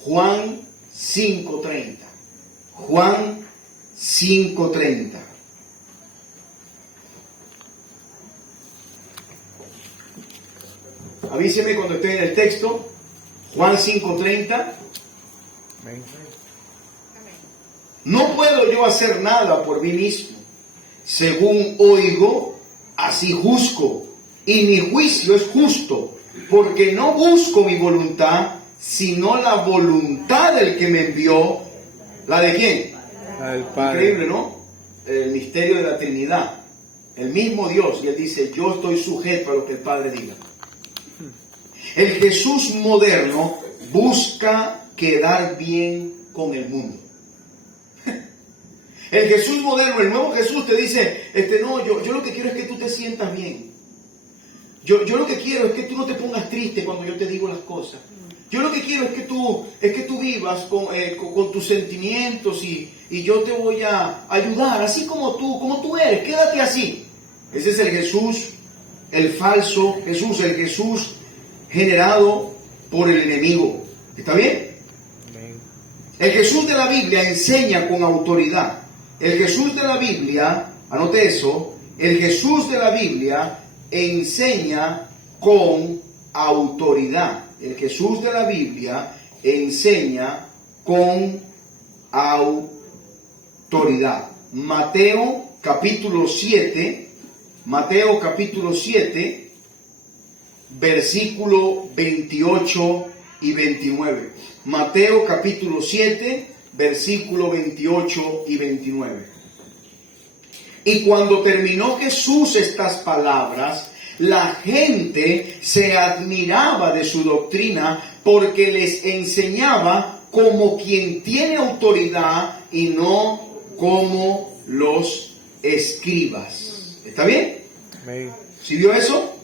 Juan 5:30. Juan 5:30. Avíseme cuando esté en el texto. Juan 5:30. Amén. No puedo yo hacer nada por mí mismo. Según oigo, así juzgo. Y mi juicio es justo, porque no busco mi voluntad, sino la voluntad del que me envió. ¿La de quién? La del Padre. Increíble, ¿no? El misterio de la Trinidad. El mismo Dios. Y Él dice, yo estoy sujeto a lo que el Padre diga. El Jesús moderno busca quedar bien con el mundo. El Jesús moderno, el nuevo Jesús te dice, no, yo lo que quiero es que tú te sientas bien. Yo lo que quiero es que tú no te pongas triste cuando yo te digo las cosas. Yo lo que quiero es que tú vivas con tus sentimientos y yo te voy a ayudar, así como tú eres, quédate así. Ese es el Jesús, el falso Jesús, el Jesús generado por el enemigo. ¿Está bien? Amén. El Jesús de la Biblia enseña con autoridad. El Jesús de la Biblia, anote eso, el Jesús de la Biblia enseña con autoridad. El Jesús de la Biblia enseña con autoridad. Mateo capítulo 7, versículo 28 y 29. Mateo capítulo 7, versículo 28 y 29. Y cuando terminó Jesús estas palabras, la gente se admiraba de su doctrina porque les enseñaba como quien tiene autoridad y no como los escribas. ¿Está bien? Amén. ¿Sí vio eso?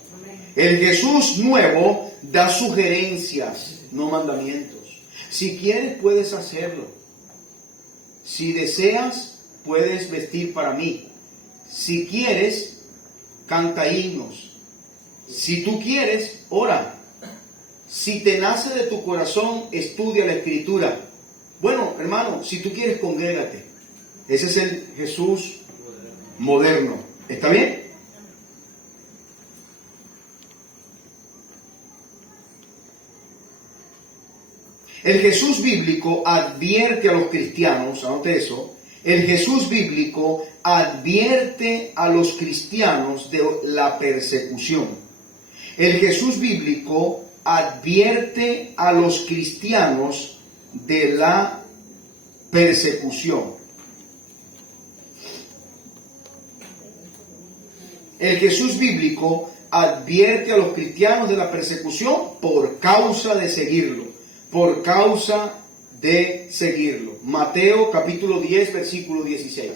El Jesús nuevo da sugerencias, no mandamientos. Si quieres, puedes hacerlo. Si deseas, puedes vestir para mí. Si quieres, canta himnos. Si tú quieres, ora. Si te nace de tu corazón, estudia la Escritura. Bueno, hermano, si tú quieres, congrégate. Ese es el Jesús moderno. ¿Está bien? El Jesús bíblico advierte a los cristianos, anote eso, el Jesús bíblico advierte a los cristianos de la persecución. El Jesús bíblico advierte a los cristianos de la persecución. El Jesús bíblico advierte a los cristianos de la persecución por causa de seguirlo. Por causa de seguirlo. Mateo capítulo 10, versículo 16.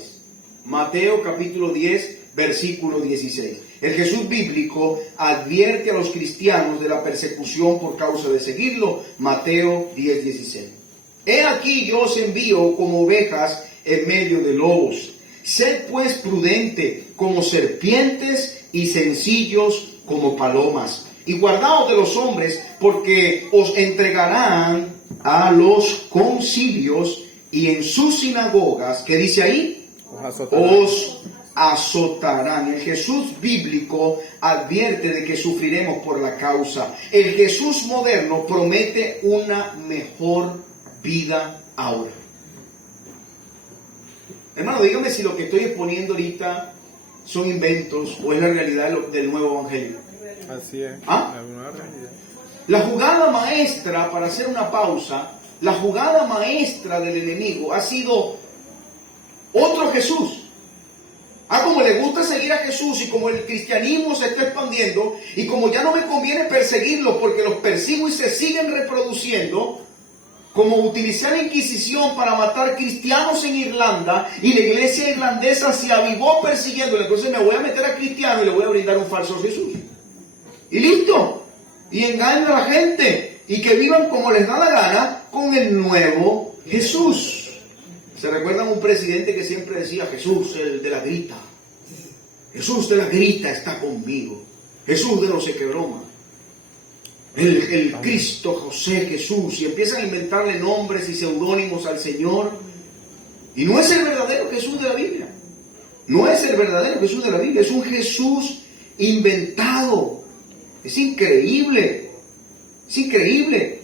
Mateo capítulo 10, versículo 16. El Jesús bíblico advierte a los cristianos de la persecución por causa de seguirlo. Mateo 10, 16. He aquí yo os envío como ovejas en medio de lobos. Sed pues prudente como serpientes y sencillos como palomas. Y guardaos de los hombres, porque os entregarán a los concilios y en sus sinagogas, ¿qué dice ahí? Os azotarán. El Jesús bíblico advierte de que sufriremos por la causa. El Jesús moderno promete una mejor vida ahora. Hermano, dígame si lo que estoy exponiendo ahorita son inventos o es la realidad del nuevo evangelio? Así es. ¿Ah? La nueva realidad. La jugada maestra, para hacer una pausa, la jugada maestra del enemigo ha sido otro Jesús. Como le gusta seguir a Jesús y como el cristianismo se está expandiendo y como ya no me conviene perseguirlos porque los persigo y se siguen reproduciendo, como utilizar la Inquisición para matar cristianos en Irlanda y la iglesia irlandesa se avivó persiguiéndole, entonces me voy a meter a cristiano y le voy a brindar un falso Jesús. Y listo. Y engaño a la gente y que vivan como les da la gana con el nuevo Jesús. ¿Se recuerdan un presidente que siempre decía Jesús, el de la grita? Jesús de la grita está conmigo. Jesús de no sé qué broma. El Cristo, José, Jesús. Y empiezan a inventarle nombres y seudónimos al Señor. Y no es el verdadero Jesús de la Biblia. No es el verdadero Jesús de la Biblia. Es un Jesús inventado. Es increíble. Es increíble.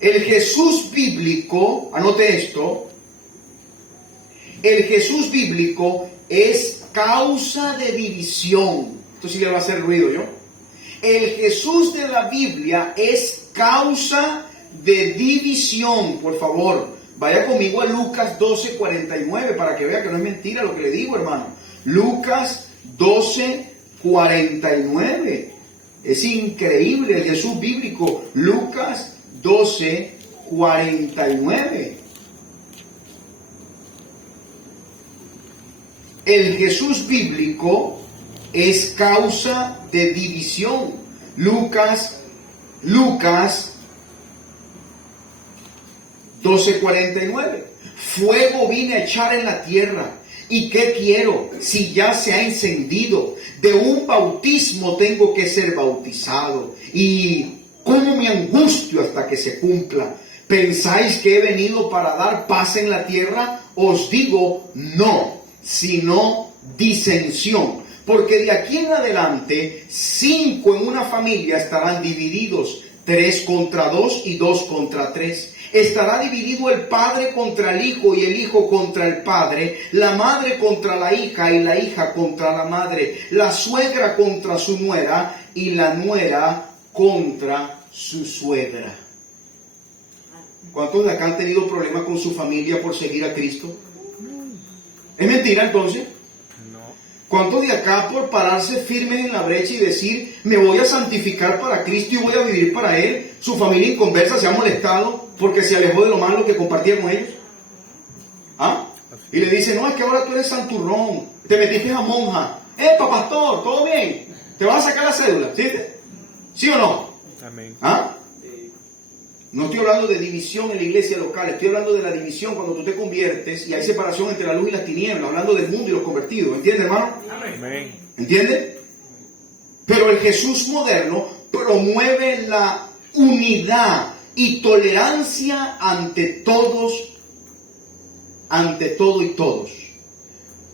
El Jesús bíblico, anote esto, el Jesús bíblico es causa de división. Esto sí le va a hacer ruido, ¿yo? El Jesús de la Biblia es causa de división. Por favor, vaya conmigo a Lucas 12:49 para que vea que no es mentira lo que le digo, hermano. Lucas 12:49. Es increíble el Jesús bíblico. Lucas 12:49. El Jesús bíblico es causa de división. Lucas 12:49. Fuego vine a echar en la tierra. ¿Y qué quiero si ya se ha encendido? De un bautismo tengo que ser bautizado. Y cómo me angustio hasta que se cumpla. ¿Pensáis que he venido para dar paz en la tierra? Os digo, no, sino disensión. Porque de aquí en adelante, 5 en una familia estarán divididos, 3 contra 2 y 2 contra 3. Estará dividido el padre contra el hijo y el hijo contra el padre, la madre contra la hija y la hija contra la madre, la suegra contra su nuera y la nuera contra su suegra. ¿Cuántos de acá han tenido problemas con su familia por seguir a Cristo? ¿Es mentira entonces? No. ¿Cuántos de acá por pararse firmes en la brecha y decir, me voy a santificar para Cristo y voy a vivir para Él, su familia inconversa se ha molestado porque se alejó de lo malo que compartía con ellos? ¿Ah? Y le dice, no, es que ahora tú eres santurrón, te metiste a monja. Pastor, ¿todo bien? ¿Te vas a sacar la cédula? ¿Sí? ¿Sí o no? Amén. ¿Ah? No estoy hablando de división en la iglesia local, estoy hablando de la división cuando tú te conviertes y hay separación entre la luz y las tinieblas, hablando del mundo y los convertidos. ¿Entiende, hermano? Amén. ¿Entiende? Pero el Jesús moderno promueve la unidad y tolerancia ante todos, ante todo y todos.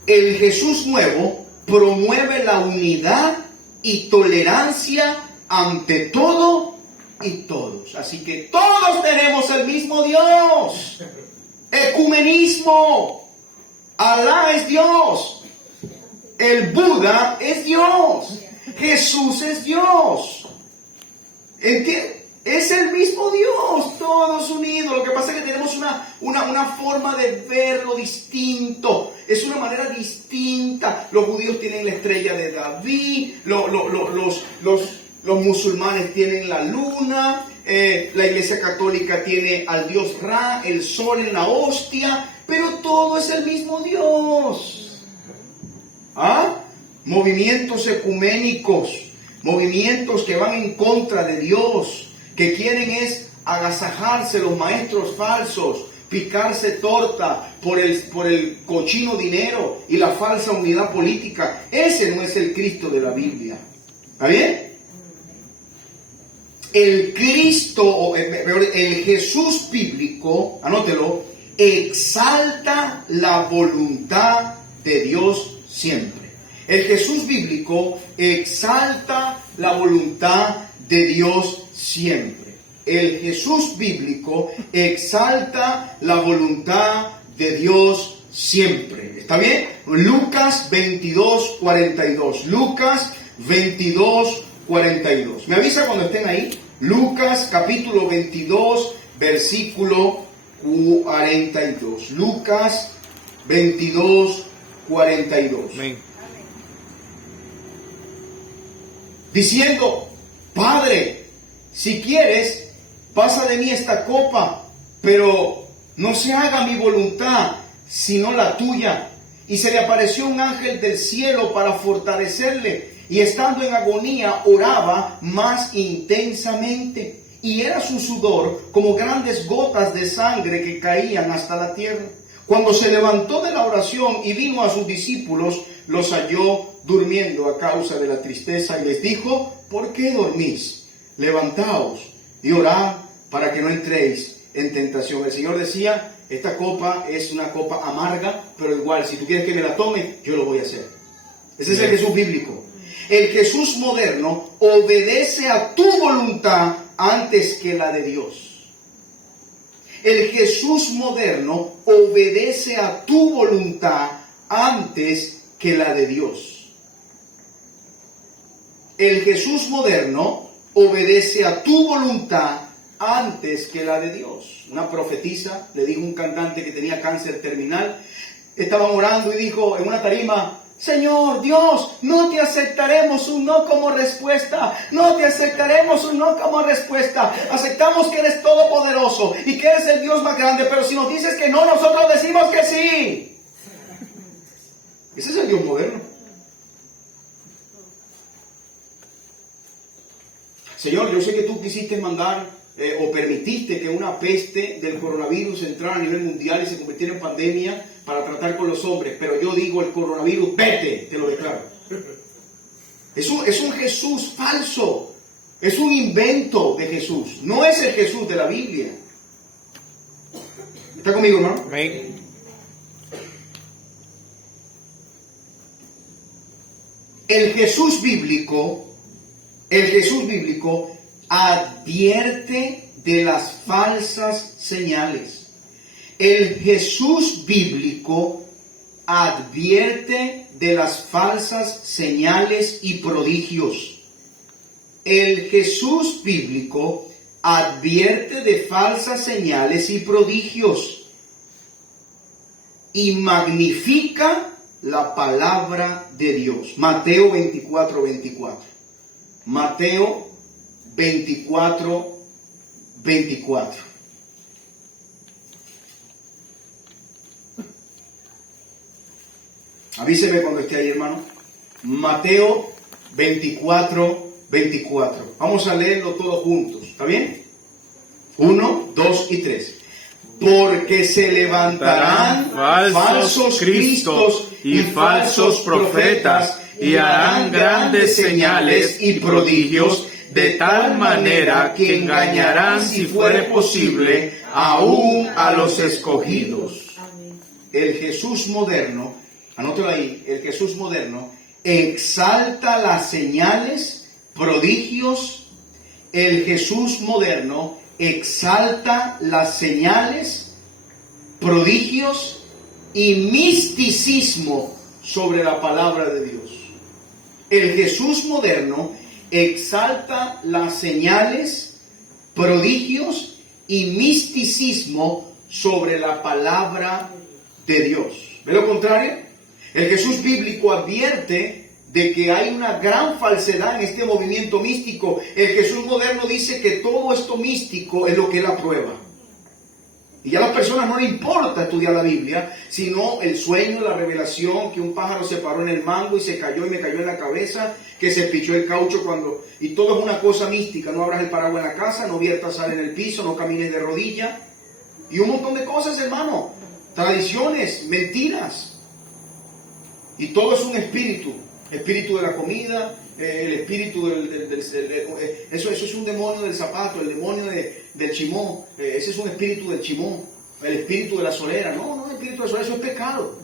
El Jesús nuevo promueve la unidad y tolerancia ante todo y todos. Así que todos tenemos el mismo Dios. Ecumenismo. Alá es Dios. El Buda es Dios. Jesús es Dios. ¿Entiendes? Es el mismo Dios, todos unidos. Lo que pasa es que tenemos una forma de verlo distinto. Es una manera distinta. Los judíos tienen la estrella de David. Los musulmanes tienen la luna. La iglesia católica tiene al dios Ra, el sol en la hostia. Pero todo es el mismo Dios. ¿Ah? Movimientos ecuménicos. Movimientos que van en contra de Dios. Que quieren es agasajarse los maestros falsos, picarse torta por el cochino dinero y la falsa unidad política. Ese no es el Cristo de la Biblia. ¿Está bien? El Cristo, el Jesús bíblico, anótelo, exalta la voluntad de Dios siempre. El Jesús bíblico exalta la voluntad de Dios siempre. El Jesús bíblico exalta la voluntad de Dios siempre. ¿Está bien? Lucas 22, 42. Lucas 22, 42. Me avisa cuando estén ahí. Lucas capítulo 22, versículo 42. Lucas 22, 42. Amén. Diciendo: Padre, si quieres, pasa de mí esta copa, pero no se haga mi voluntad, sino la tuya. Y se le apareció un ángel del cielo para fortalecerle, y estando en agonía oraba más intensamente, y era su sudor como grandes gotas de sangre que caían hasta la tierra. Cuando se levantó de la oración y vino a sus discípulos, los halló durmiendo a causa de la tristeza, y les dijo: ¿por qué dormís? Levantaos y orad para que no entréis en tentación. El Señor decía: esta copa es una copa amarga, pero igual, si tú quieres que me la tome, yo lo voy a hacer. Ese es el Jesús bíblico. El Jesús moderno obedece a tu voluntad antes que la de Dios. El Jesús moderno obedece a tu voluntad antes que la de Dios. El Jesús moderno obedece a tu voluntad antes que la de Dios. Una profetisa le dijo a un cantante que tenía cáncer terminal, estaban orando y dijo en una tarima: Señor Dios, no te aceptaremos un no como respuesta. No te aceptaremos un no como respuesta. Aceptamos que eres todopoderoso y que eres el Dios más grande, pero si nos dices que no, nosotros decimos que sí. Ese es el Dios moderno. Señor, yo sé que tú quisiste mandar o permitiste que una peste del coronavirus entrara a nivel mundial y se convirtiera en pandemia para tratar con los hombres, pero yo digo: el coronavirus, vete, te lo declaro. Es un Jesús falso, es un invento de Jesús, no es el Jesús de la Biblia. ¿Está conmigo, hermano? Amén. El Jesús bíblico advierte de las falsas señales. El Jesús bíblico advierte de las falsas señales y prodigios. El Jesús bíblico advierte de falsas señales y prodigios y magnifica la palabra de Dios. Mateo 24, 24. Mateo 24, 24. Avíseme cuando esté ahí, hermano. Mateo 24, 24. Vamos a leerlo todos juntos. ¿Está bien? 1, 2 y 3. Porque se levantarán falsos cristos y falsos profetas, y harán grandes señales y prodigios, de tal manera que engañarán, si fuere posible, aún a los escogidos. El Jesús moderno, anótalo ahí, el Jesús moderno exalta las señales, prodigios. El Jesús moderno exalta las señales, prodigios y misticismo sobre la palabra de Dios. El Jesús moderno exalta las señales, prodigios y misticismo sobre la palabra de Dios. ¿Ve lo contrario? El Jesús bíblico advierte de que hay una gran falsedad en este movimiento místico. El Jesús moderno dice que todo esto místico es lo que él aprueba. Y ya a las personas no le importa estudiar la Biblia, sino el sueño, la revelación, que un pájaro se paró en el mango y se cayó y me cayó en la cabeza, que se pichó el caucho cuando... Y todo es una cosa mística. No abras el paraguas en la casa, no viertas sal en el piso, no camines de rodilla. Y un montón de cosas, hermano. Tradiciones, mentiras. Y todo es un espíritu. Espíritu de la comida, el espíritu eso es un demonio del zapato, el demonio del chimó, ese es un espíritu del chimó, el espíritu de la solera. No, el espíritu de la solera, eso es pecado.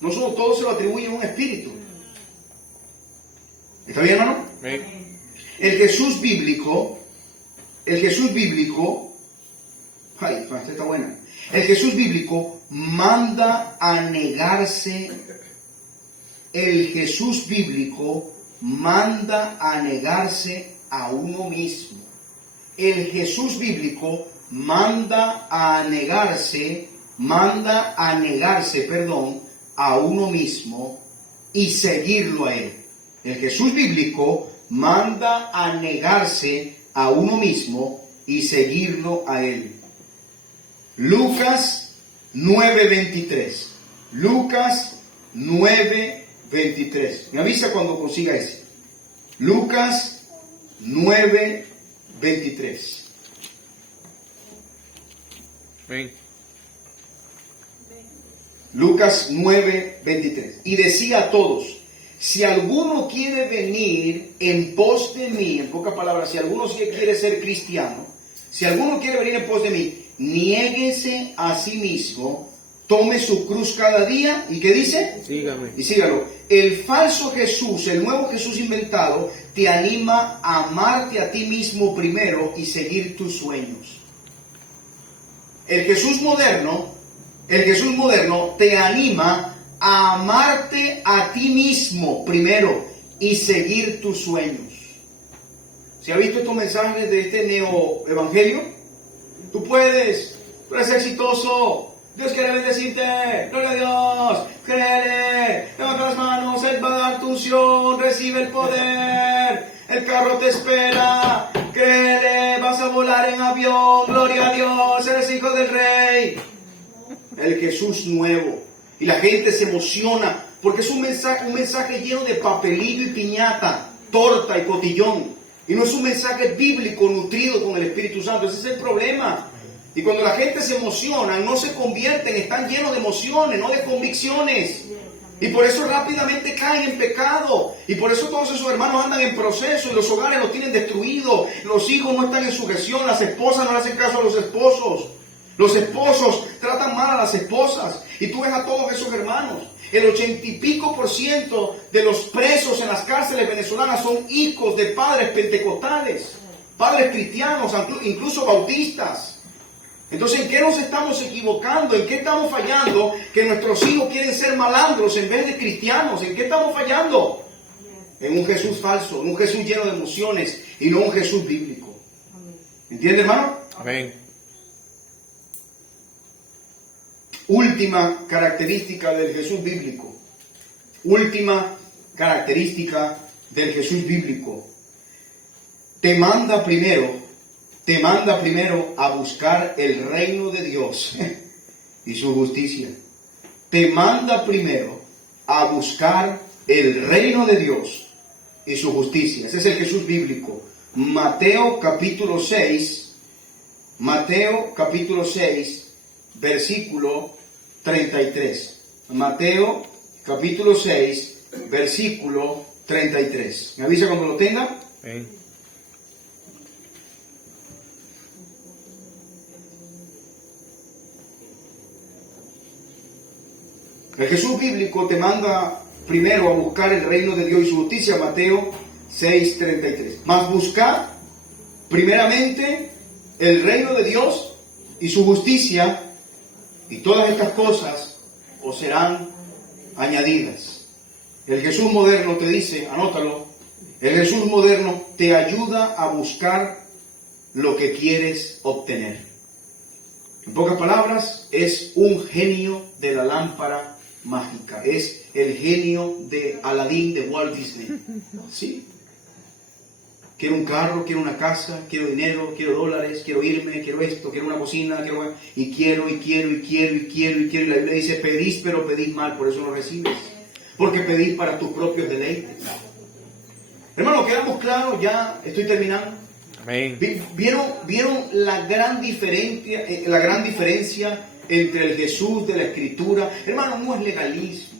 No solo todo se lo atribuye a un espíritu. ¿Está bien, hermano? El Jesús bíblico Ay, esta está buena. El Jesús bíblico manda a negarse. El Jesús bíblico manda a negarse a uno mismo. El Jesús bíblico manda a negarse, a uno mismo y seguirlo a él. El Jesús bíblico manda a negarse a uno mismo y seguirlo a él. Lucas 9:23. Lucas 9:23. Me avisa cuando consiga ese. Lucas 9:23. Amén. Lucas 9:23. Y decía a todos: si alguno quiere venir en pos de mí, en pocas palabras, si alguno quiere ser cristiano, si alguno quiere venir en pos de mí, niéguese a sí mismo, tome su cruz cada día, ¿y qué dice? Sígame. Y sígalo. El falso Jesús, el nuevo Jesús inventado, te anima a amarte a ti mismo primero y seguir tus sueños. El Jesús moderno te anima a amarte a ti mismo primero y seguir tus sueños. ¿Se ha visto estos mensajes de este neo-evangelio? Tú puedes, tú eres exitoso, Dios quiere bendecirte, gloria a Dios, créele, levanta las manos, Él va a dar tu unción, recibe el poder, el carro te espera, créele, vas a volar en avión, gloria a Dios, eres hijo del Rey. El Jesús nuevo. Y la gente se emociona porque es un mensaje lleno de papelillo y piñata, torta y cotillón. Y no es un mensaje bíblico nutrido con el Espíritu Santo. Ese es el problema. Y cuando la gente se emociona, no se convierten, están llenos de emociones, no de convicciones. Y por eso rápidamente caen en pecado. Y por eso todos esos hermanos andan en proceso y los hogares los tienen destruidos. Los hijos no están en sujeción, las esposas no le hacen caso a los esposos. Los esposos tratan mal a las esposas. Y tú ves a todos esos hermanos. El 80% de los presos en las cárceles venezolanas son hijos de padres pentecostales, padres cristianos, incluso bautistas. Entonces, ¿en qué nos estamos equivocando? ¿En qué estamos fallando? Que nuestros hijos quieren ser malandros en vez de cristianos. ¿En qué estamos fallando? En un Jesús falso, en un Jesús lleno de emociones y no un Jesús bíblico. ¿Entiende, hermano? Amén. Última característica del Jesús bíblico. Última característica del Jesús bíblico. Te manda primero a buscar el reino de Dios y su justicia. Te manda primero a buscar el reino de Dios y su justicia. Ese es el Jesús bíblico. Mateo capítulo 6, versículo 33. Mateo capítulo 6, versículo 33. ¿Me avisa cuando lo tenga? Amén. El Jesús bíblico te manda primero a buscar el reino de Dios y su justicia. Mateo 6, 33. Mas buscad primeramente el reino de Dios y su justicia, y todas estas cosas os serán añadidas. El Jesús moderno te dice, anótalo, el Jesús moderno te ayuda a buscar lo que quieres obtener. En pocas palabras, es un genio de la lámpara mágica. Es el genio de Aladín de Walt Disney. ¿Sí? Quiero un carro, quiero una casa, quiero dinero, quiero dólares, quiero irme, quiero esto, quiero una cocina, quiero... Y quiero. Y la Biblia dice, pedís, pero pedís mal, por eso no recibes. Porque pedís para tus propios deleites. Hermano, quedamos claros, ya estoy terminando. Amén. ¿Vieron la gran diferencia entre el Jesús de la Escritura? Hermano, no es legalismo.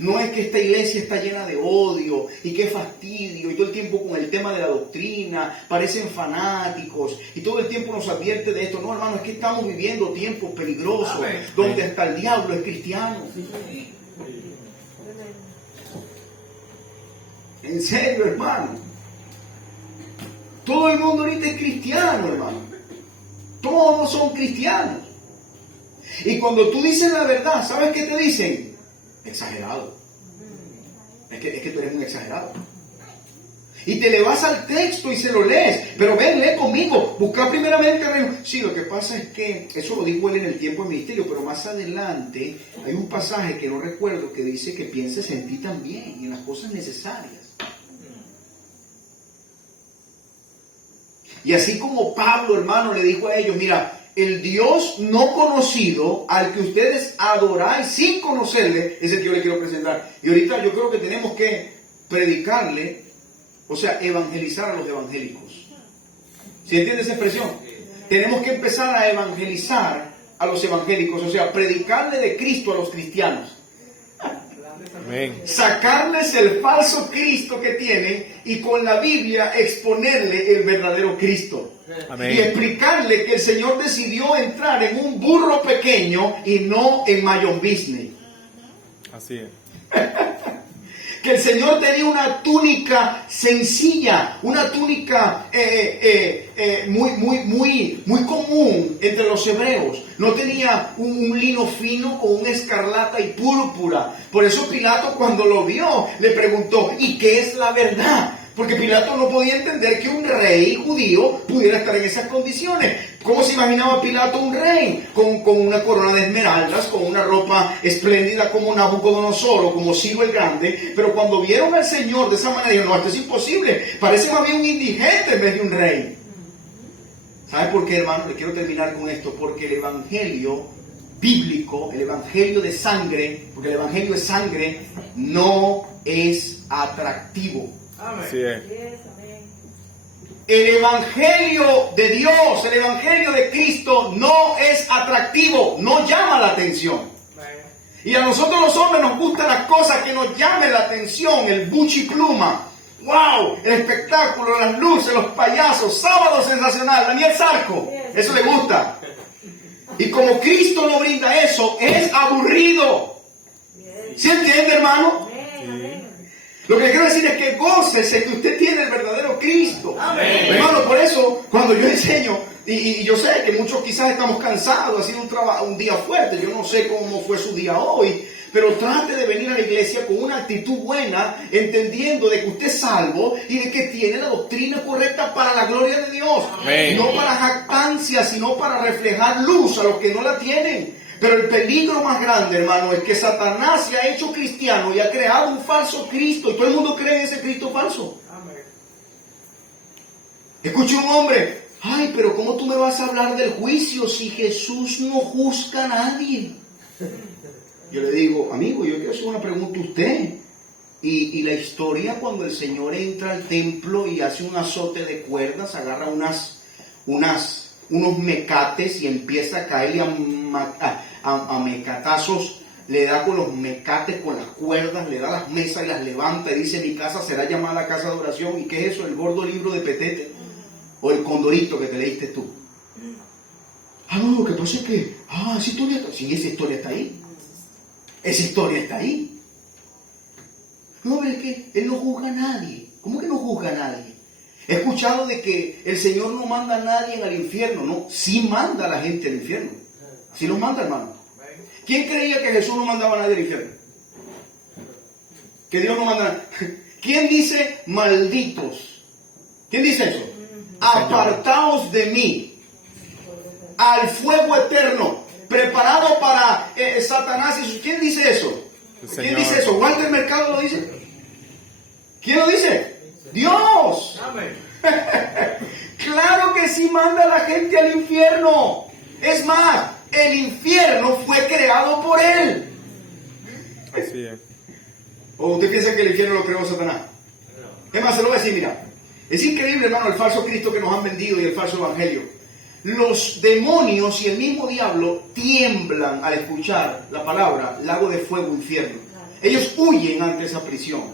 No es que esta iglesia está llena de odio y qué fastidio y todo el tiempo con el tema de la doctrina, parecen fanáticos y todo el tiempo nos advierte de esto. No, hermano, es que estamos viviendo tiempos peligrosos. Amén. Donde hasta el diablo es cristiano. En serio, hermano. Todo el mundo ahorita es cristiano, hermano. Todos son cristianos. Y cuando tú dices la verdad, ¿sabes qué te dicen? Exagerado. Es que tú eres muy exagerado. Y te le vas al texto y se lo lees. Pero ven, lee conmigo. Busca primeramente el reino. Sí, lo que pasa es que eso lo dijo él en el tiempo del ministerio, pero más adelante hay un pasaje que no recuerdo que dice que pienses en ti también y en las cosas necesarias. Y así como Pablo, hermano, le dijo a ellos, mira, el Dios no conocido al que ustedes adoráis sin conocerle, es el que yo le quiero presentar. Y ahorita yo creo que tenemos que predicarle, o sea, evangelizar a los evangélicos. ¿Sí entiende esa expresión? Tenemos que empezar a evangelizar a los evangélicos, o sea, predicarle de Cristo a los cristianos. Amén. Sacarles el falso Cristo que tienen y con la Biblia exponerle el verdadero Cristo. Amén. Y explicarle que el Señor decidió entrar en un burro pequeño y no en Mayon Disney. Así es. Que el Señor tenía una túnica sencilla, una túnica muy común entre los hebreos. No tenía un lino fino con una escarlata y púrpura. Por eso Pilato, cuando lo vio, le preguntó, ¿y qué es la verdad? Porque Pilato no podía entender que un rey judío pudiera estar en esas condiciones. ¿Cómo se imaginaba Pilato un rey? Con una corona de esmeraldas, con una ropa espléndida como Nabucodonosor o como Ciro el Grande. Pero cuando vieron al Señor de esa manera, dijeron, no, esto es imposible. Parece más bien un indigente en vez de un rey. ¿Sabe por qué, hermano? Le quiero terminar con esto. Porque el evangelio bíblico, el evangelio de sangre, porque el evangelio de sangre no es atractivo. Así es. El evangelio de Dios, el evangelio de Cristo no es atractivo, no llama la atención. Y a nosotros los hombres nos gustan las cosas que nos llamen la atención, el buchipluma, wow, el espectáculo, las luces, los payasos, sábado sensacional, Daniel Sarco, eso le gusta. Y como Cristo no brinda eso, es aburrido. ¿Sí entiende, hermano? Lo que le quiero decir es que gócese que usted tiene el verdadero Cristo. Amén. Hermano, por eso, cuando yo enseño, y yo sé que muchos quizás estamos cansados, ha sido un día fuerte, yo no sé cómo fue su día hoy, pero trate de venir a la iglesia con una actitud buena, entendiendo de que usted es salvo y de que tiene la doctrina correcta para la gloria de Dios. Amén. No para jactancia, sino para reflejar luz a los que no la tienen. Pero el peligro más grande, hermano, es que Satanás se ha hecho cristiano y ha creado un falso Cristo. Y todo el mundo cree en ese Cristo falso. Amén. Escuché un hombre, ay, pero ¿cómo tú me vas a hablar del juicio si Jesús no juzga a nadie? Yo le digo, amigo, yo quiero hacer una pregunta a usted. Y la historia cuando el Señor entra al templo y hace un azote de cuerdas, agarra unos mecates y empieza a caerle a mecatazos, le da con los mecates, con las cuerdas, le da las mesas y las levanta y dice, mi casa será llamada casa de oración. ¿Y qué es eso? ¿El gordo libro de Petete? ¿O el Condorito que te leíste tú? No, lo que pasa es que, esa historia está, sí, esa historia está ahí. Esa historia está ahí. No, pero es que Él no juzga a nadie. ¿Cómo que no juzga a nadie? He escuchado de que el Señor no manda a nadie al infierno. No, sí manda a la gente al infierno. Sí los manda, hermano. ¿Quién creía que Jesús no mandaba a nadie al infierno? Que Dios no manda a nadie. ¿Quién dice malditos? ¿Quién dice eso? Apartaos de mí al fuego eterno preparado para Satanás y sus... ¿Quién dice eso? ¿Quién dice eso? ¿Walter Mercado lo dice? ¿Quién lo dice? Dios. Amén. Claro que sí manda a la gente al infierno. Es más, el infierno fue creado por Él. Así es. ¿O usted piensa que el infierno lo creó Satanás? Es más, se lo voy a decir, mira. Es increíble, hermano, el falso Cristo que nos han vendido y el falso evangelio. Los demonios y el mismo diablo tiemblan al escuchar la palabra lago de fuego, infierno. Ellos huyen ante esa prisión.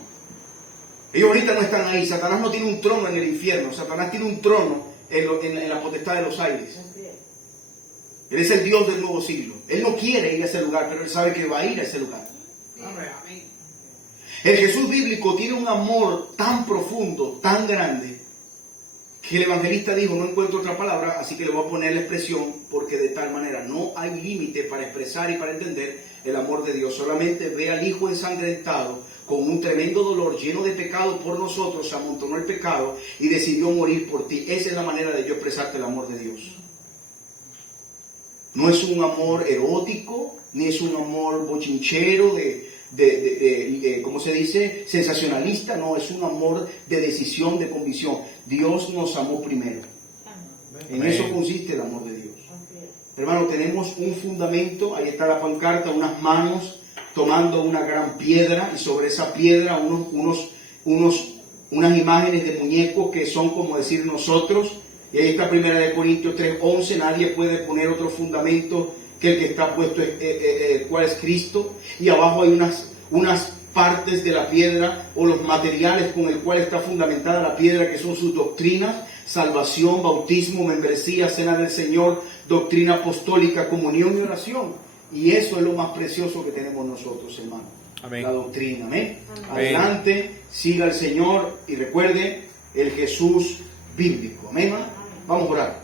Ellos ahorita no están ahí. Satanás no tiene un trono en el infierno. Satanás tiene un trono en la potestad de los aires. Él es el Dios del nuevo siglo. Él no quiere ir a ese lugar, pero Él sabe que va a ir a ese lugar. Amén. El Jesús bíblico tiene un amor tan profundo, tan grande, que el evangelista dijo, no encuentro otra palabra, así que le voy a poner la expresión, porque de tal manera no hay límite para expresar y para entender el amor de Dios. Solamente ve al Hijo ensangrentado, con un tremendo dolor, lleno de pecado por nosotros, se amontonó el pecado y decidió morir por ti. Esa es la manera de yo expresarte el amor de Dios. No es un amor erótico, ni es un amor bochinchero, ¿cómo se dice? Sensacionalista. No, es un amor de decisión, de convicción. Dios nos amó primero. En eso consiste el amor de Dios. Hermano, tenemos un fundamento, ahí está la pancarta, unas manos tomando una gran piedra y sobre esa piedra unas imágenes de muñecos que son como decir nosotros. Y ahí está 1 Corintios 3:11, nadie puede poner otro fundamento que el que está puesto, el cual es Cristo. Y abajo hay unas partes de la piedra o los materiales con el cual está fundamentada la piedra, que son sus doctrinas: salvación, bautismo, membresía, cena del Señor, doctrina apostólica, comunión y oración. Y eso es lo más precioso que tenemos nosotros, hermano. Amén. La doctrina. Amén. Amén. Adelante, siga al Señor y recuerde el Jesús bíblico. Amén. Vamos a orar.